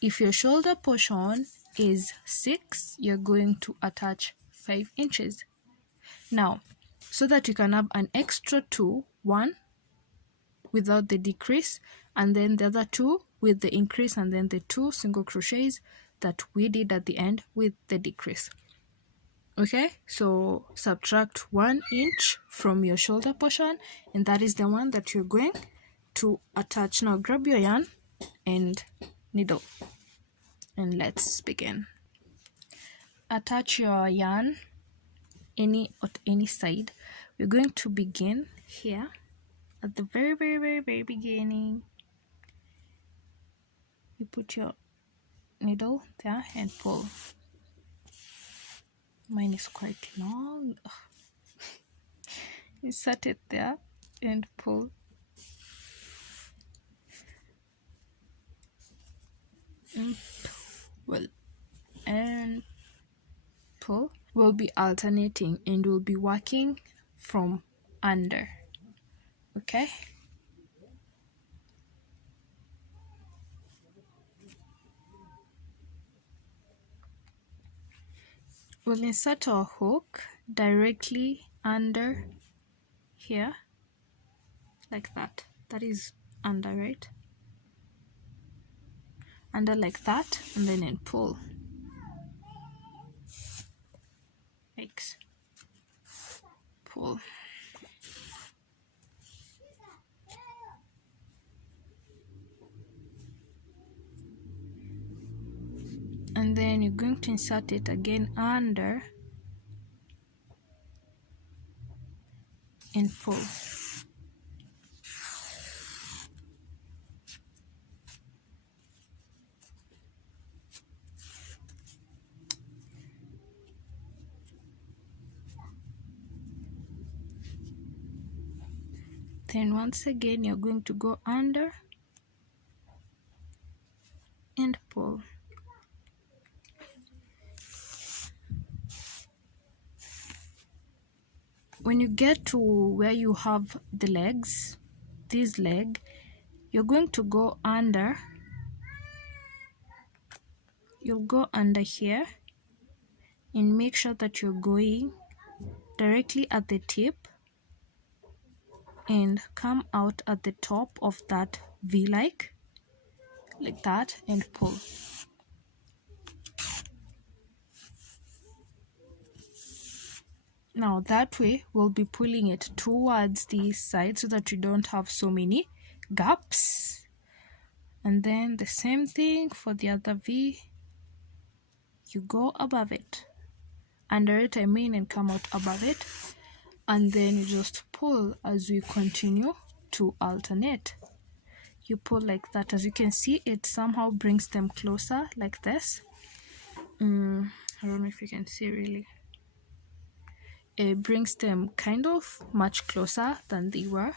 If your shoulder portion is 6, you're going to attach 5 inches. Now, so that you can have an extra 2, 1 without the decrease, and then the other 2 with the increase, and then the 2 single crochets that we did at the end with the decrease. Okay, so subtract 1 inch from your shoulder portion, and that is the one that you're going to attach. Now grab your yarn and needle, and let's begin. Attach your yarn at any side. We're going to begin here at the very beginning. You put your needle there and pull. Mine is quite long. Insert it there and pull. And pull. We'll be alternating and we'll be working from under. Okay? We'll insert our hook directly under here, like that. That is under, right? Under like that, and then pull. X. Pull. And then you're going to insert it again under and pull. Then once again you're going to go under and pull. When you get to where you have the legs, this leg, you're going to go under. You'll go under here and make sure that you're going directly at the tip and come out at the top of that V like that, and pull. Now that way we'll be pulling it towards the side so that you don't have so many gaps. And then the same thing for the other V. You go above it, under it I mean, and come out above it, and then you just pull as we continue to alternate. You pull like that. As you can see, it somehow brings them closer like this. I don't know if you can see really. It brings them kind of much closer than they were.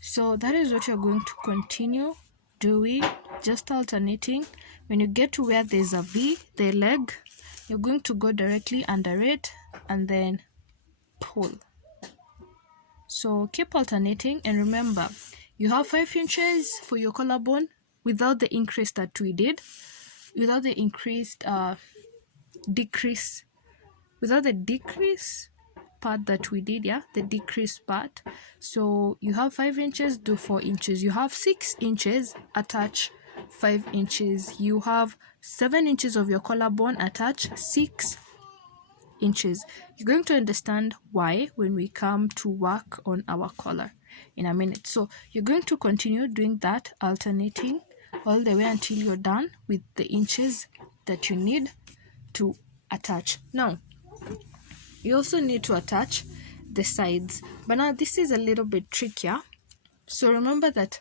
So that is what you're going to continue doing, just alternating. When you get to where there's a V, the leg, you're going to go directly under it and then pull. So keep alternating, and remember, you have 5 inches for your collarbone without the increase that we did, without the decrease part that we did, the decrease part. So you have 5 inches, do 4 inches. You have 6 inches, attach 5 inches. You have 7 inches of your collarbone, attach 6 inches. You're going to understand why when we come to work on our collar in a minute. So you're going to continue doing that, alternating all the way until you're done with the inches that you need to attach. Now you also need to attach the sides, but now this is a little bit trickier. So remember that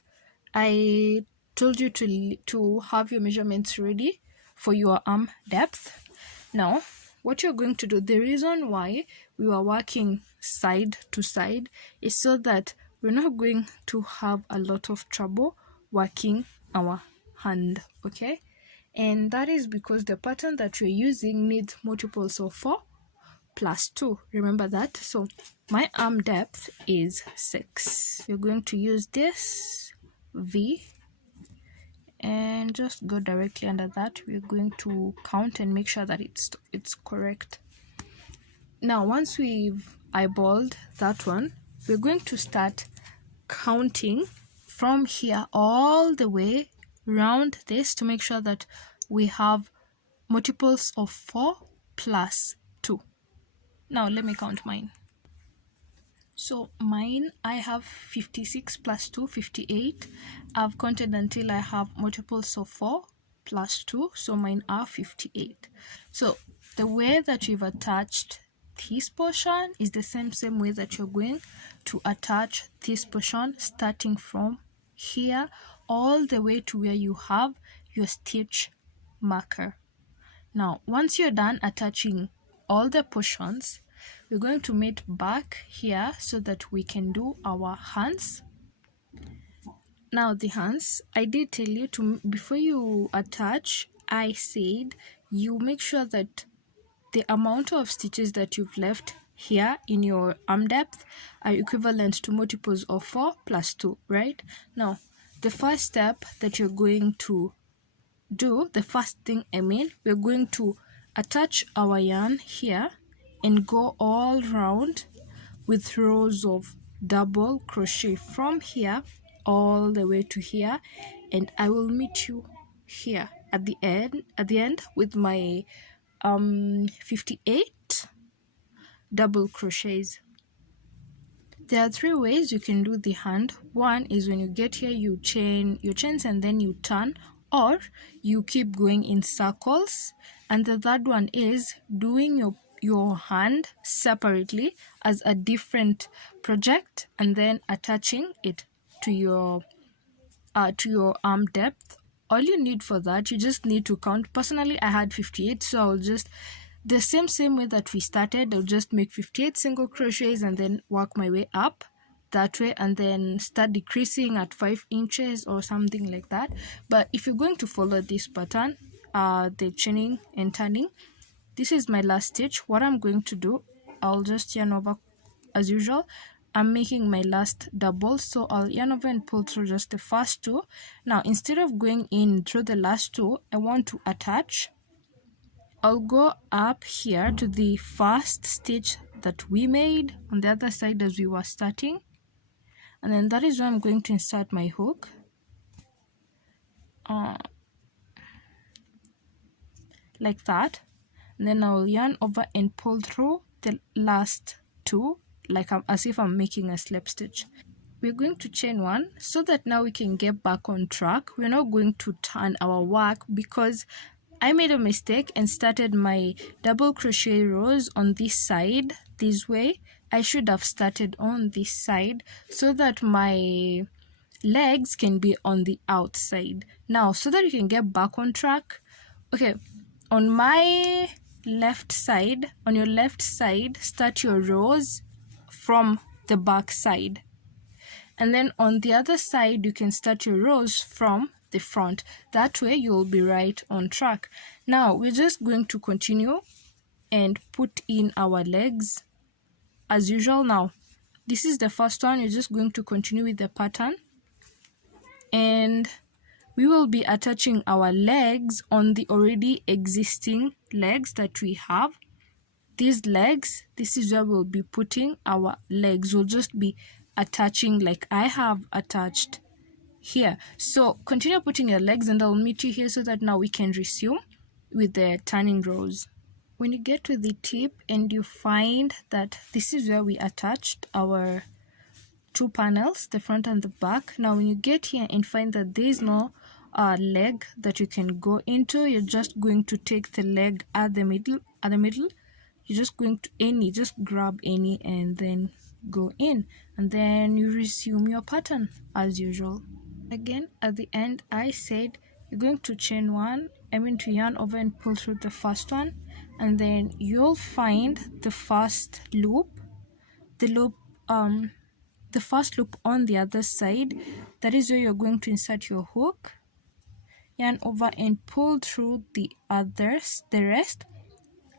I told you to have your measurements ready for your arm depth. Now what you're going to do, the reason why we were working side to side is so that we're not going to have a lot of trouble working our hand, okay? And that is because the pattern that you're using needs multiples of 4 plus 2. Remember that. So my arm depth is 6. You're going to use this V and just go directly under that. We're going to count and make sure that it's correct. Now once we've eyeballed that one, we're going to start counting from here all the way around this to make sure that we have multiples of 4 plus 2. Now let me count mine. So mine, I have 56 plus 2, 58. I've counted until I have multiples of 4 plus 2, so mine are 58. So the way that you've attached this portion is the same way that you're going to attach this portion, starting from here all the way to where you have your stitch marker. Now once you're done attaching all the portions, we're going to meet back here so that we can do our hands. Now the hands, I did tell you to, before you attach, I said you make sure that the amount of stitches that you've left here in your arm depth are equivalent to multiples of 4 plus 2, right? Now the first step that you're going to do, the first thing I mean, we're going to attach our yarn here and go all round with rows of double crochet from here all the way to here, and I will meet you here at the end with my 58 double crochets. There are 3 ways you can do the hand. One is when you get here, you chain your chains and then you turn, or you keep going in circles. And the third one is doing your hand separately as a different project and then attaching it to your arm depth. All you need for that, you just need to count. Personally, I had 58, so I'll just the same way that we started, I'll just make 58 single crochets and then work my way up that way and then start decreasing at 5 inches or something like that. But if you're going to follow this pattern, the chaining and turning, this is my last stitch. What I'm going to do, I'll just yarn over as usual. I'm making my last double, so I'll yarn over and pull through just the first two. Now instead of going in through the last two, I want to attach. I'll go up here to the first stitch that we made on the other side as we were starting, and then that is where I'm going to insert my hook. Like that, and then I'll yarn over and pull through the last two, like as if I'm making a slip stitch. We're going to chain one so that now we can get back on track. We're not going to turn our work because I made a mistake and started my double crochet rows on this side this way. I should have started on this side so that my legs can be on the outside. Now, so that you can get back on track, okay, on my left side, on your left side, start your rows from the back side. And then on the other side, you can start your rows from the front. That way, you'll be right on track. Now, we're just going to continue and put in our legs as usual. Now, this is the first one. You're just going to continue with the pattern. And we will be attaching our legs on the already existing legs that we have. These legs, this is where we'll be putting our legs. We'll just be attaching like I have attached here. So continue putting your legs and I'll meet you here so that now we can resume with the turning rows. When you get to the tip and you find that this is where we attached our two panels, the front and the back. Now when you get here and find that there is no leg that you can go into, you're just going to take the leg at the middle. You're just going to just grab any and then go in, and then you resume your pattern as usual. Again, at the end, I said you're going to chain one, to yarn over and pull through the first one, and then you'll find the first loop, the first loop on the other side. That is where you're going to insert your hook, yarn over and pull through the rest,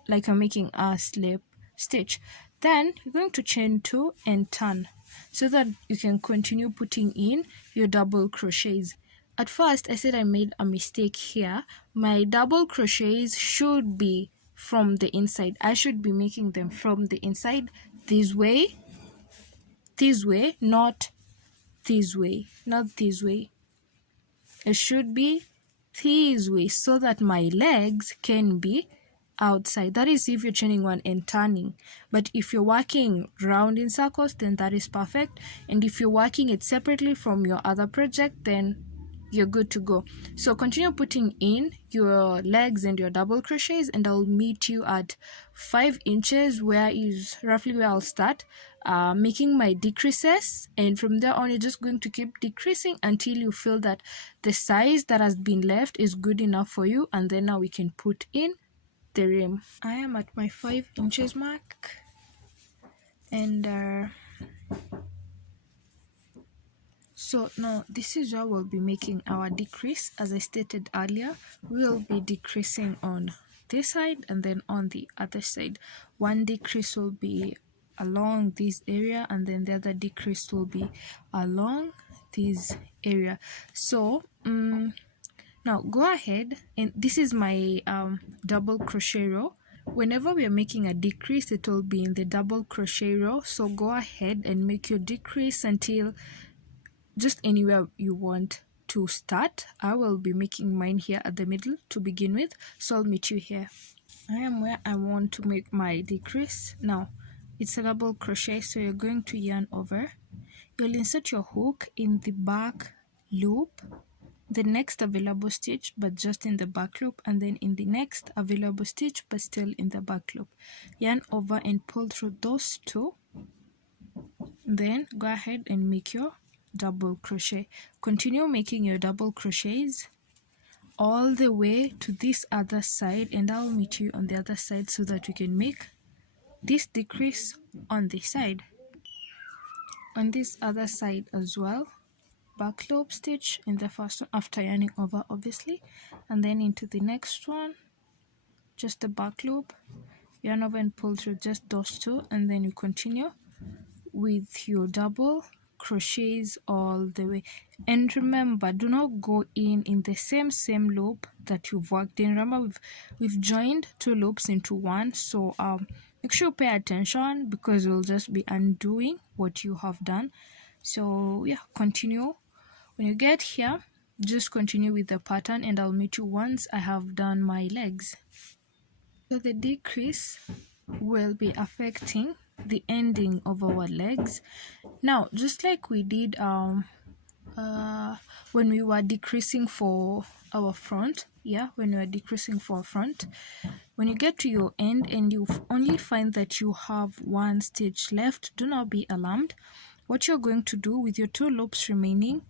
like you're making a slip stitch. Then you're going to chain two and turn so that you can continue putting in your double crochets. At first I said I made a mistake here. My double crochets should be from the inside. I should be making them from the inside, this way, not this way, it should be this way so that my legs can be outside. That is if you're chaining one and turning. But if you're working round in circles, then that is perfect. And if you're working it separately from your other project, then you're good to go. So continue putting in your legs and your double crochets, and I'll meet you at 5 inches, where is roughly where I'll start making my decreases, and from there on you're just going to keep decreasing until you feel that the size that has been left is good enough for you, and then now we can put in the rim. I am at my 5 inches mark, and so now this is where we'll be making our decrease. As I stated earlier, we'll be decreasing on this side and then on the other side. One decrease will be along this area, and then the other decrease will be along this area. So now go ahead, and this is my double crochet row. Whenever we are making a decrease, it will be in the double crochet row. So go ahead and make your decrease until just anywhere you want to start. I will be making mine here at the middle to begin with, so I'll meet you here. I am where I want to make my decrease. Now it's a double crochet, so you're going to yarn over. You'll insert your hook in the back loop, the next available stitch but just in the back loop, and then in the next available stitch but still in the back loop. Yarn over and pull through those two, then go ahead and make your double crochet. Continue making your double crochets all the way to this other side, and I'll meet you on the other side so that we can make this decrease on this side. on this other side as well, back loop stitch in the first one after yarning over, obviously, and then into the next one, just the back loop, yarn over and pull through just those two, and then you continue with your double crochets all the way. And remember, do not go in the same loop that you've worked in. Remember, we've joined two loops into one, so make sure you pay attention, because you'll just be undoing what you have done. So yeah, continue. When you get here, just continue with the pattern, and I'll meet you once I have done my legs. So the decrease will be affecting the ending of our legs. Now, just like we did when we were decreasing for our front, when you get to your end and you only find that you have one stitch left, do not be alarmed. What you're going to do with your two loops remaining,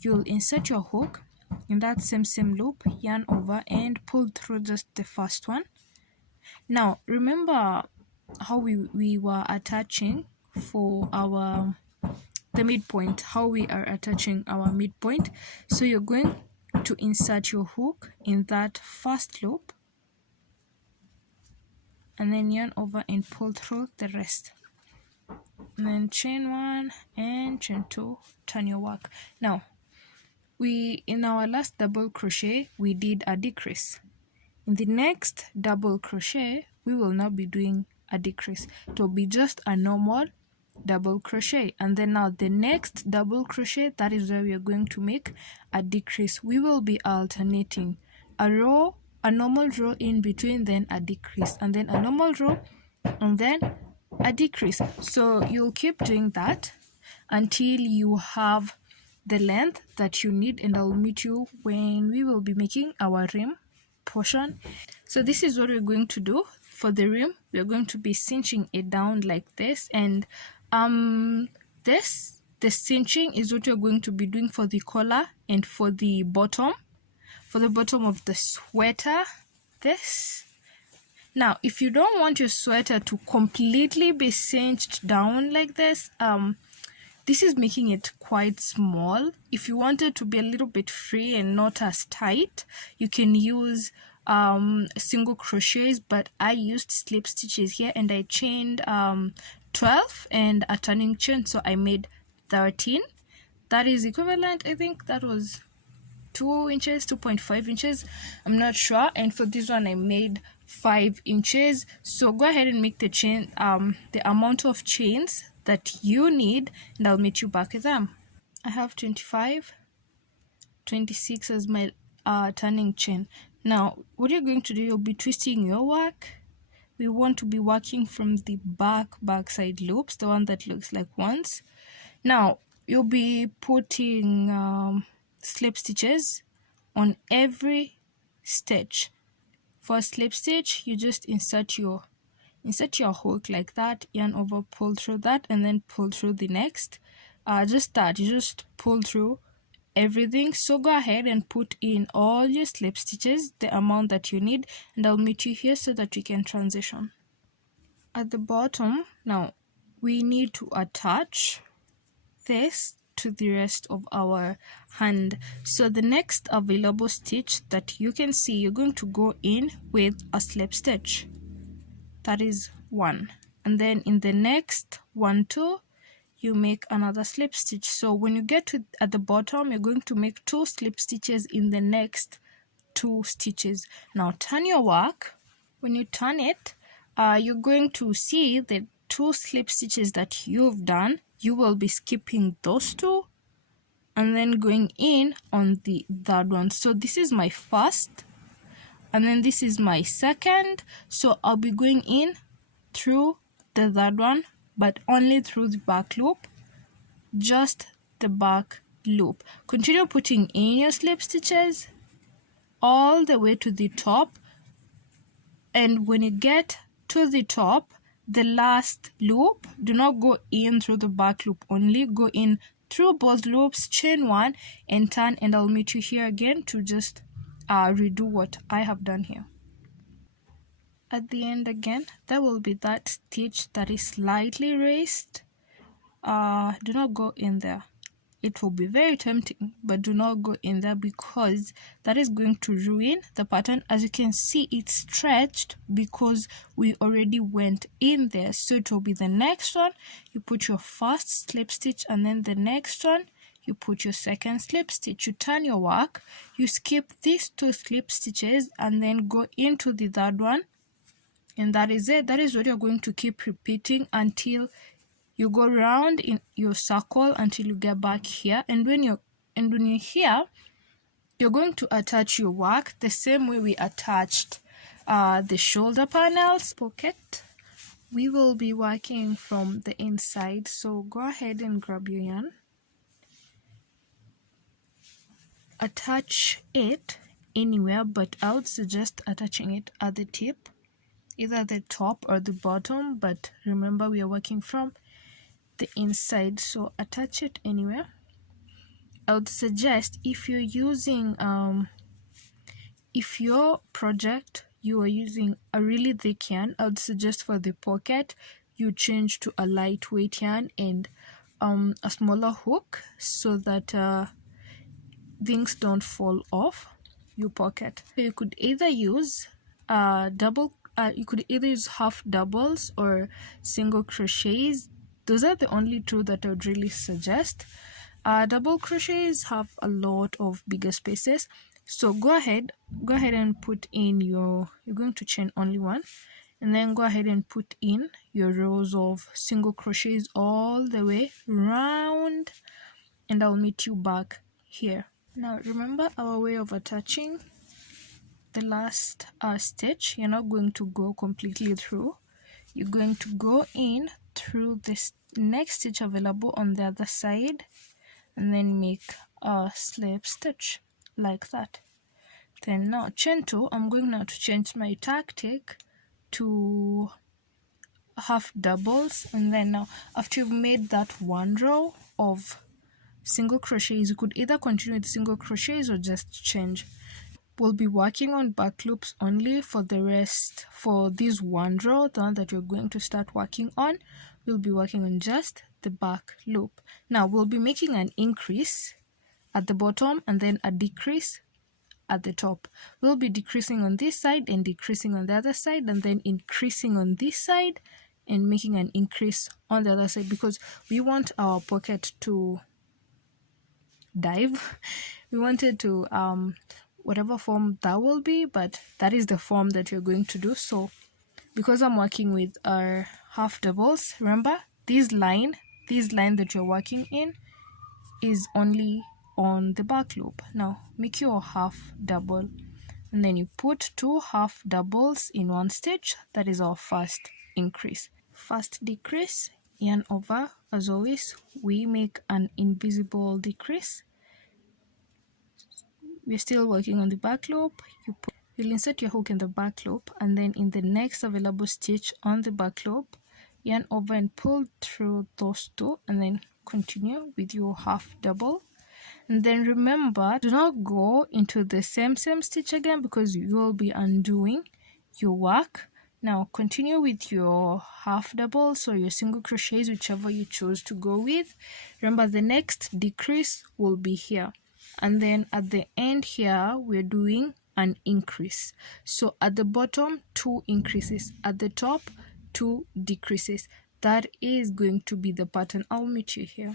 you'll insert your hook in that same loop, yarn over and pull through just the first one. Now remember how we were attaching for the midpoint, how we are attaching our midpoint. So you're going to insert your hook in that first loop and then yarn over and pull through the rest, and then chain one and chain two, turn your work. Now in our last double crochet we did a decrease. In the next double crochet we will not be doing a decrease, it will be just a normal double crochet. And then now the next double crochet, that is where we are going to make a decrease. We will be alternating a normal row in between, then a decrease, and then a normal row, and then a decrease. So you'll keep doing that until you have the length that you need, and I'll meet you when we will be making our rim portion. So this is what we're going to do for the rim. We're going to be cinching it down like this, and the cinching is what you're going to be doing for the collar and for the bottom of the sweater. Now if you don't want your sweater to completely be cinched down like this, this is making it quite small. If you want it to be a little bit free and not as tight, you can use single crochets, but I used slip stitches here, and I chained 12 and a turning chain, so I made 13. That is equivalent, I think that was 2 inches, 2.5 inches, I'm not sure. And for this one I made 5 inches. So go ahead and make the chain the amount of chains that you need, and I'll meet you back with them. I have 25, 26 as my turning chain. Now what you're going to do, you'll be twisting your work. We want to be working from the backside loops, the one that looks like ones. Now you'll be putting slip stitches on every stitch. For slip stitch, you just insert your hook like that, yarn over, pull through that, and then pull through the next. You just pull through everything. So go ahead and put in all your slip stitches, the amount that you need, and I'll meet you here so that we can transition. At the bottom, now we need to attach this to the rest of our hand. So the next available stitch that you can see, you're going to go in with a slip stitch. That is one, and then in the next 1, 2, you make another slip stitch. So when you get to at the bottom, you're going to make 2 slip stitches in the next 2 stitches. Now turn your work. When you turn it, you're going to see the 2 slip stitches that you've done. You will be skipping those 2 and then going in on the third one. So this is my first, and then this is my second. So I'll be going in through the third one, but only through the back loop, just the back loop. Continue putting in your slip stitches all the way to the top, and when you get to the top, the last loop, do not go in through the back loop only, go in through both loops, chain 1 and turn, and I'll meet you here again to just redo what I have done here. At the end again, there will be that stitch that is slightly raised, do not go in there. It will be very tempting, but do not go in there because that is going to ruin the pattern. As you can see, it's stretched because we already went in there. So it will be the next one, you put your first slip stitch, and then the next one you put your second slip stitch. You turn your work, you skip these 2 slip stitches, and then go into the third one, and that is it. That is what you're going to keep repeating until you go round in your circle until you get back here. And when you're here, you're going to attach your work the same way we attached the shoulder panels pocket. We will be working from the inside, so go ahead and grab your yarn, attach it anywhere, but I would suggest attaching it at the tip, either the top or the bottom, but remember we are working from the inside, so attach it anywhere. I would suggest if you're using if your project you are using a really thick yarn, I would suggest for the pocket you change to a lightweight yarn and a smaller hook so that things don't fall off your pocket. So you could either use you could either use half doubles or single crochets. Those are the only 2 that I would really suggest. Double crochets have a lot of bigger spaces, so go ahead and put in you're going to chain only 1, and then go ahead and put in your rows of single crochets all the way round, and I'll meet you back here. Now remember our way of attaching the last stitch. You're not going to go completely through, you're going to go in through this next stitch available on the other side, and then make a slip stitch like that. Then now chain 2. I'm going now to change my tactic to half doubles, and then now after you've made that 1 row of single crochets, you could either continue with single crochets or just change. We'll be working on back loops only for the rest. For this 1 row, the one that you're going to start working on, we'll be working on just the back loop. Now we'll be making an increase at the bottom and then a decrease at the top. We'll be decreasing on this side and decreasing on the other side, and then increasing on this side and making an increase on the other side, because we want our pocket to dive. We want it to whatever form that will be, but that is the form that you're going to do. So because I'm working with our half doubles, remember this line that you're working in is only on the back loop. Now make your half double, and then you put 2 half doubles in 1 stitch. That is our first increase. First decrease, yarn over. As always, we make an invisible decrease. We're still working on the back loop. You'll insert your hook in the back loop, and then in the next available stitch on the back loop, yarn over and pull through those 2, and then continue with your half double. And then remember, do not go into the same stitch again, because you will be undoing your work. Now continue with your half doubles or your single crochets, whichever you choose to go with. Remember, the next decrease will be here, and then at the end here we're doing an increase. So at the bottom 2 increases, at the top 2 decreases. That is going to be the pattern. I'll meet you here.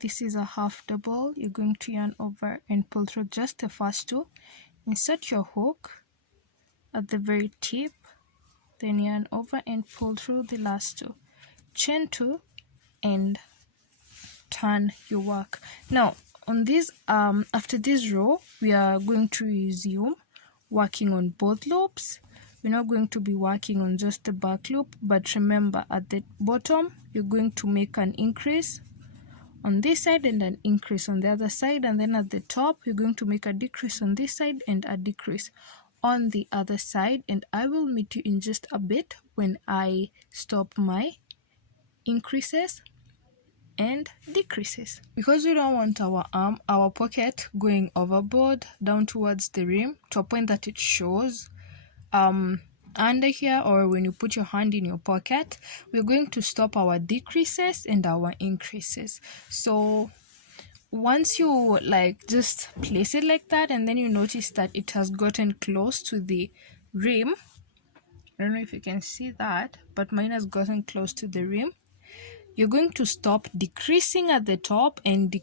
This is a half double. You're going to yarn over and pull through just the first 2. Insert your hook at the very tip, then yarn over and pull through the last 2. Chain 2 and turn your work. Now on this after this row, we are going to resume working on both loops. We're not going to be working on just the back loop, but remember, at the bottom you're going to make an increase on this side and an increase on the other side, and then at the top you're going to make a decrease on this side and a decrease on the other side. And I will meet you in just a bit when I stop my increases and decreases, because we don't want our pocket going overboard down towards the rim to a point that it shows under here, or when you put your hand in your pocket, we're going to stop our decreases and our increases. So once you like just place it like that, and then you notice that it has gotten close to the rim. I don't know if you can see that, but mine has gotten close to the rim. You're going to stop decreasing at the top and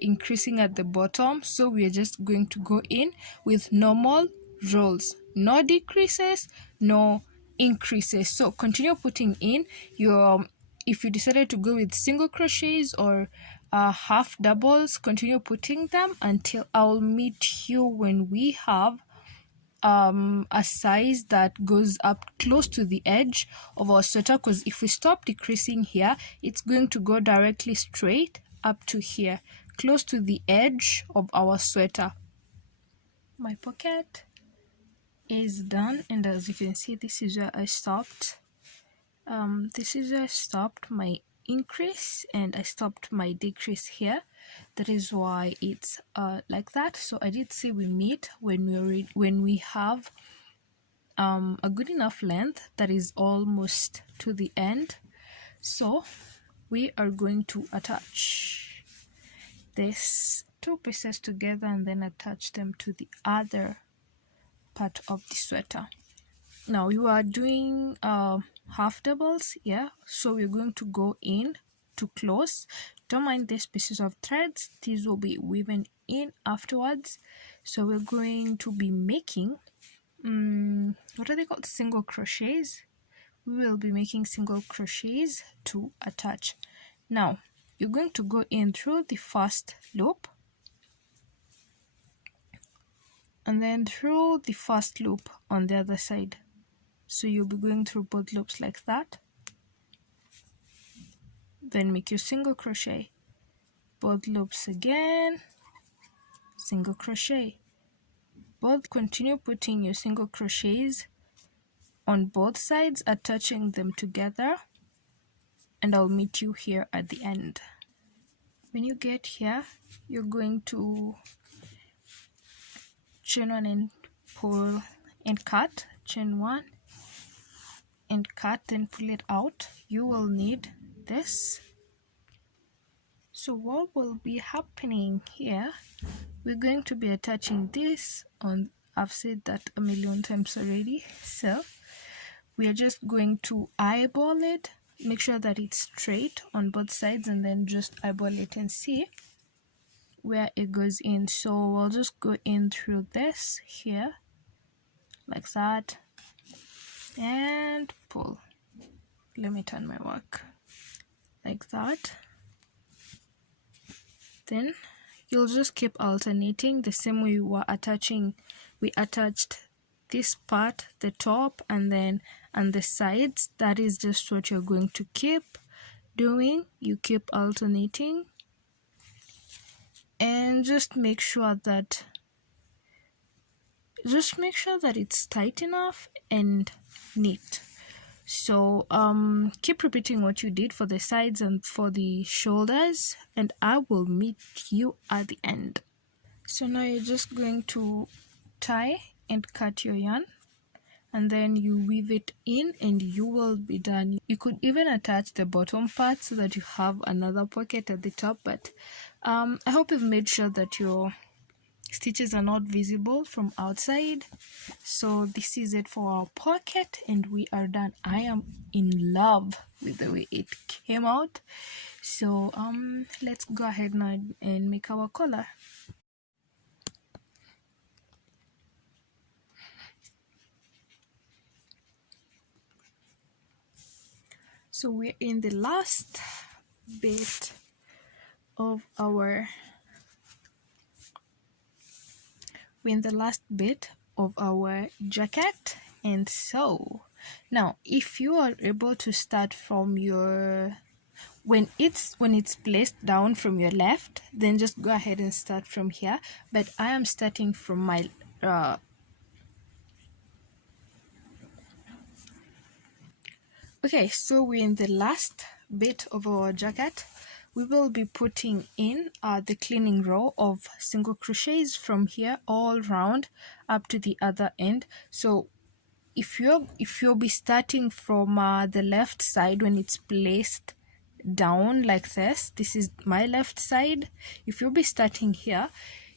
increasing at the bottom. So we are just going to go in with normal rolls, no decreases, no increases. So continue putting in your, if you decided to go with single crochets or half doubles, continue putting them until I'll meet you when we have a size that goes up close to the edge of our sweater, because if we stop decreasing here, it's going to go directly straight up to here, close to the edge of our sweater. My pocket is done, and as you can see, this is where I stopped. This is where I stopped my increase and I stopped my decrease here. That is why it's like that. So I did say we meet when we have a good enough length that is almost to the end. So we are going to attach these two pieces together and then attach them to the other part of the sweater. Now you are doing half doubles, yeah, so we're going to go in to close. Don't mind these pieces of threads, these will be woven in afterwards. So we're going to be making what are they called, single crochets. We will be making single crochets to attach. Now you're going to go in through the first loop and then through the first loop on the other side. So you'll be going through both loops like that, then make your single crochet, both loops again, single crochet, both. Continue putting your single crochets on both sides, attaching them together, and I'll meet you here at the end. When you get here, you're going to chain one and pull and cut, chain one and cut, then pull it out. You will need this. So what will be happening here, we're going to be attaching this on, I've said that a million times already, so we are just going to eyeball it, make sure that it's straight on both sides, and then just eyeball it and see where it goes in. So we'll just go in through this here like that and pull. Let me turn my work like that. Then you'll just keep alternating the same way we attached this part, the top, and then on the sides. That is just what you're going to keep doing. You keep alternating and just make sure that it's tight enough and neat. So keep repeating what you did for the sides and for the shoulders, and I will meet you at the end. So now you're just going to tie and cut your yarn, and then you weave it in and you will be done. You could even attach the bottom part so that you have another pocket at the top, but I hope you've made sure that your stitches are not visible from outside. So this is it for our pocket and we are done. I am in love with the way it came out. So let's go ahead now and make our collar. So we're in the last bit of our jacket, and so now if you are able to start from your when it's placed down from your left, then just go ahead and start from here, but I am starting from my okay, so we're in the last bit of our jacket. We will be putting in the cleaning row of single crochets from here all round up to the other end. So if you'll be starting from the left side, when it's placed down like this is my left side. If you'll be starting here,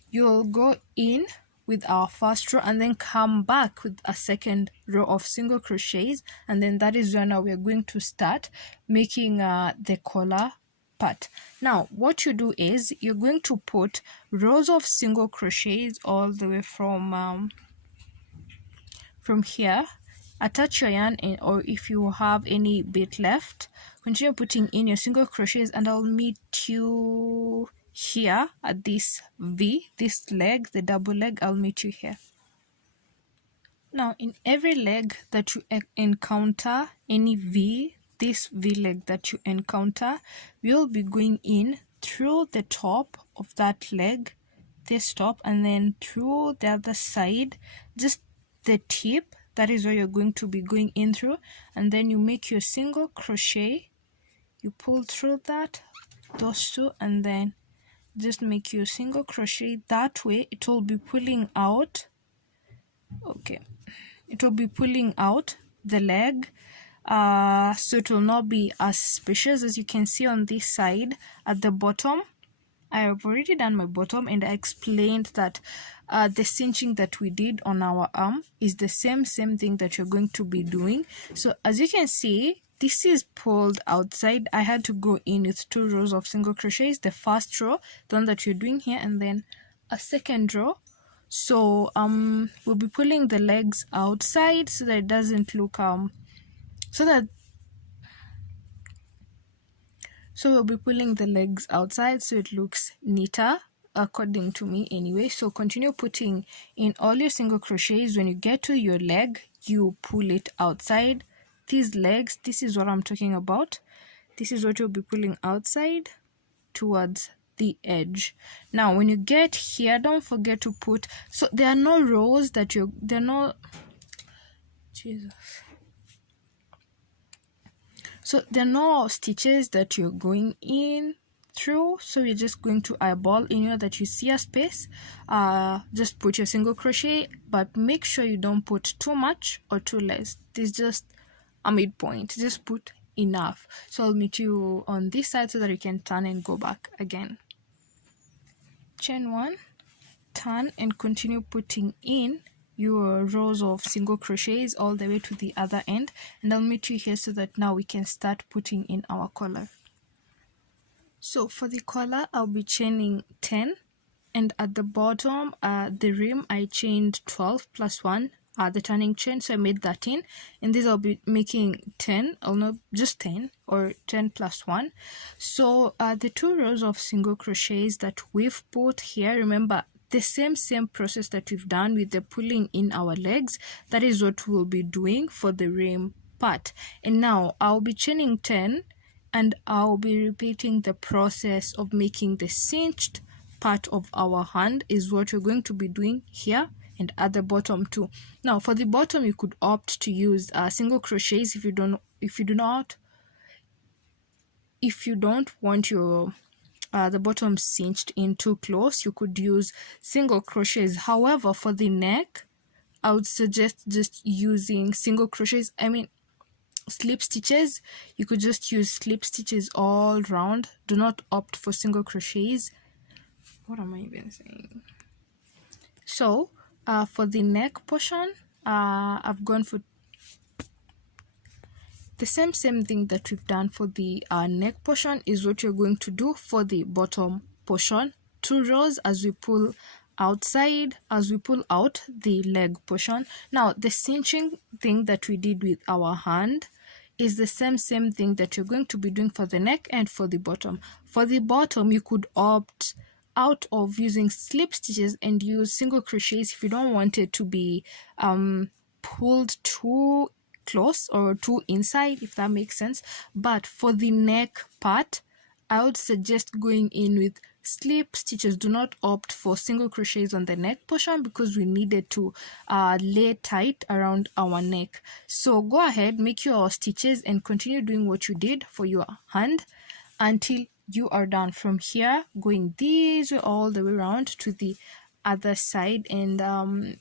you'll go in with our first row and then come back with a second row of single crochets, and then that is when we're going to start making the collar part. Now what you do is you're going to put rows of single crochets all the way from here. Attach your yarn in, or if you have any bit left, continue putting in your single crochets, and I'll meet you here at this V, this leg, the double leg. I'll meet you here. Now in every leg that you encounter any V, this V leg that you encounter, we'll be going in through the top of that leg, this top, and then through the other side, just the tip. That is where you're going to be going in through, and then you make your single crochet, you pull through that, those two, and then just make your single crochet. That way it will be pulling out, okay, it will be pulling out the leg, so it will not be as suspicious. As you can see on this side at the bottom, I have already done my bottom, and I explained that the cinching that we did on our arm is the same thing that you're going to be doing. So as you can see, this is pulled outside. I had to go in with 2 rows of single crochets, the first row, the one that you're doing here, and then a second row. So we'll be pulling the legs outside so that it doesn't look so we'll be pulling the legs outside so it looks neater, according to me anyway. So continue putting in all your single crochets. When you get to your leg, you pull it outside. These legs, this is what I'm talking about. This is what you'll be pulling outside towards the edge. Now when you get here, don't forget to put, so there are no rows that so there are no stitches that you're going in through, so you're just going to eyeball anywhere that you see a space. Just put your single crochet, but make sure you don't put too much or too less. This is just a midpoint, just put enough. So I'll meet you on this side so that you can turn and go back again. Chain 1, turn, and continue putting in your rows of single crochets all the way to the other end, and I'll meet you here so that now we can start putting in our collar. So for the collar, I'll be chaining 10, and at the bottom, the rim, I chained 12 plus 1, the turning chain, so I made 13. And this I'll be making 10, I'll not just 10 or 10 plus 1. So the 2 rows of single crochets that we've put here, remember the same process that we've done with the pulling in our legs, that is what we'll be doing for the rim part. And now I'll be chaining 10, and I'll be repeating the process of making the cinched part of our hand is what we're going to be doing here and at the bottom too. Now for the bottom, you could opt to use single crochets if you don't want your the bottom cinched in too close. You could use single crochets. However, for the neck, I would suggest just using single crochets. I mean slip stitches. You could just use slip stitches all round. Do not opt for single crochets. What am I even saying? So for the neck portion, I've gone for the same thing that we've done for the neck portion is what you're going to do for the bottom portion. 2 rows as we pull outside, as we pull out the leg portion. Now the cinching thing that we did with our hand is the same thing that you're going to be doing for the neck and for the bottom. For the bottom, you could opt out of using slip stitches and use single crochets if you don't want it to be pulled too close or too inside, if that makes sense. But for the neck part, I would suggest going in with slip stitches. Do not opt for single crochets on the neck portion because we needed to lay tight around our neck. So go ahead, make your stitches and continue doing what you did for your hand until you are done. From here, going this way all the way around to the other side, and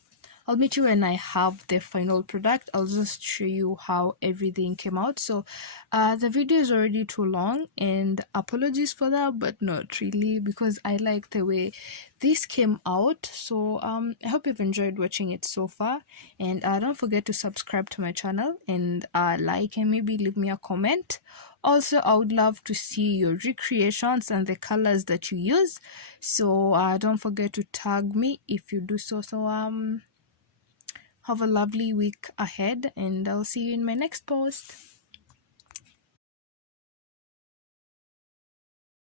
I'll meet you when I have the final product. I'll just show you how everything came out. So the video is already too long, and apologies for that, but not really, because I like the way this came out. So I hope you've enjoyed watching it so far, and don't forget to subscribe to my channel and like and maybe leave me a comment. Also, I would love to see your recreations and the colors that you use, so don't forget to tag me if you do so. So have a lovely week ahead, and I'll see you in my next post.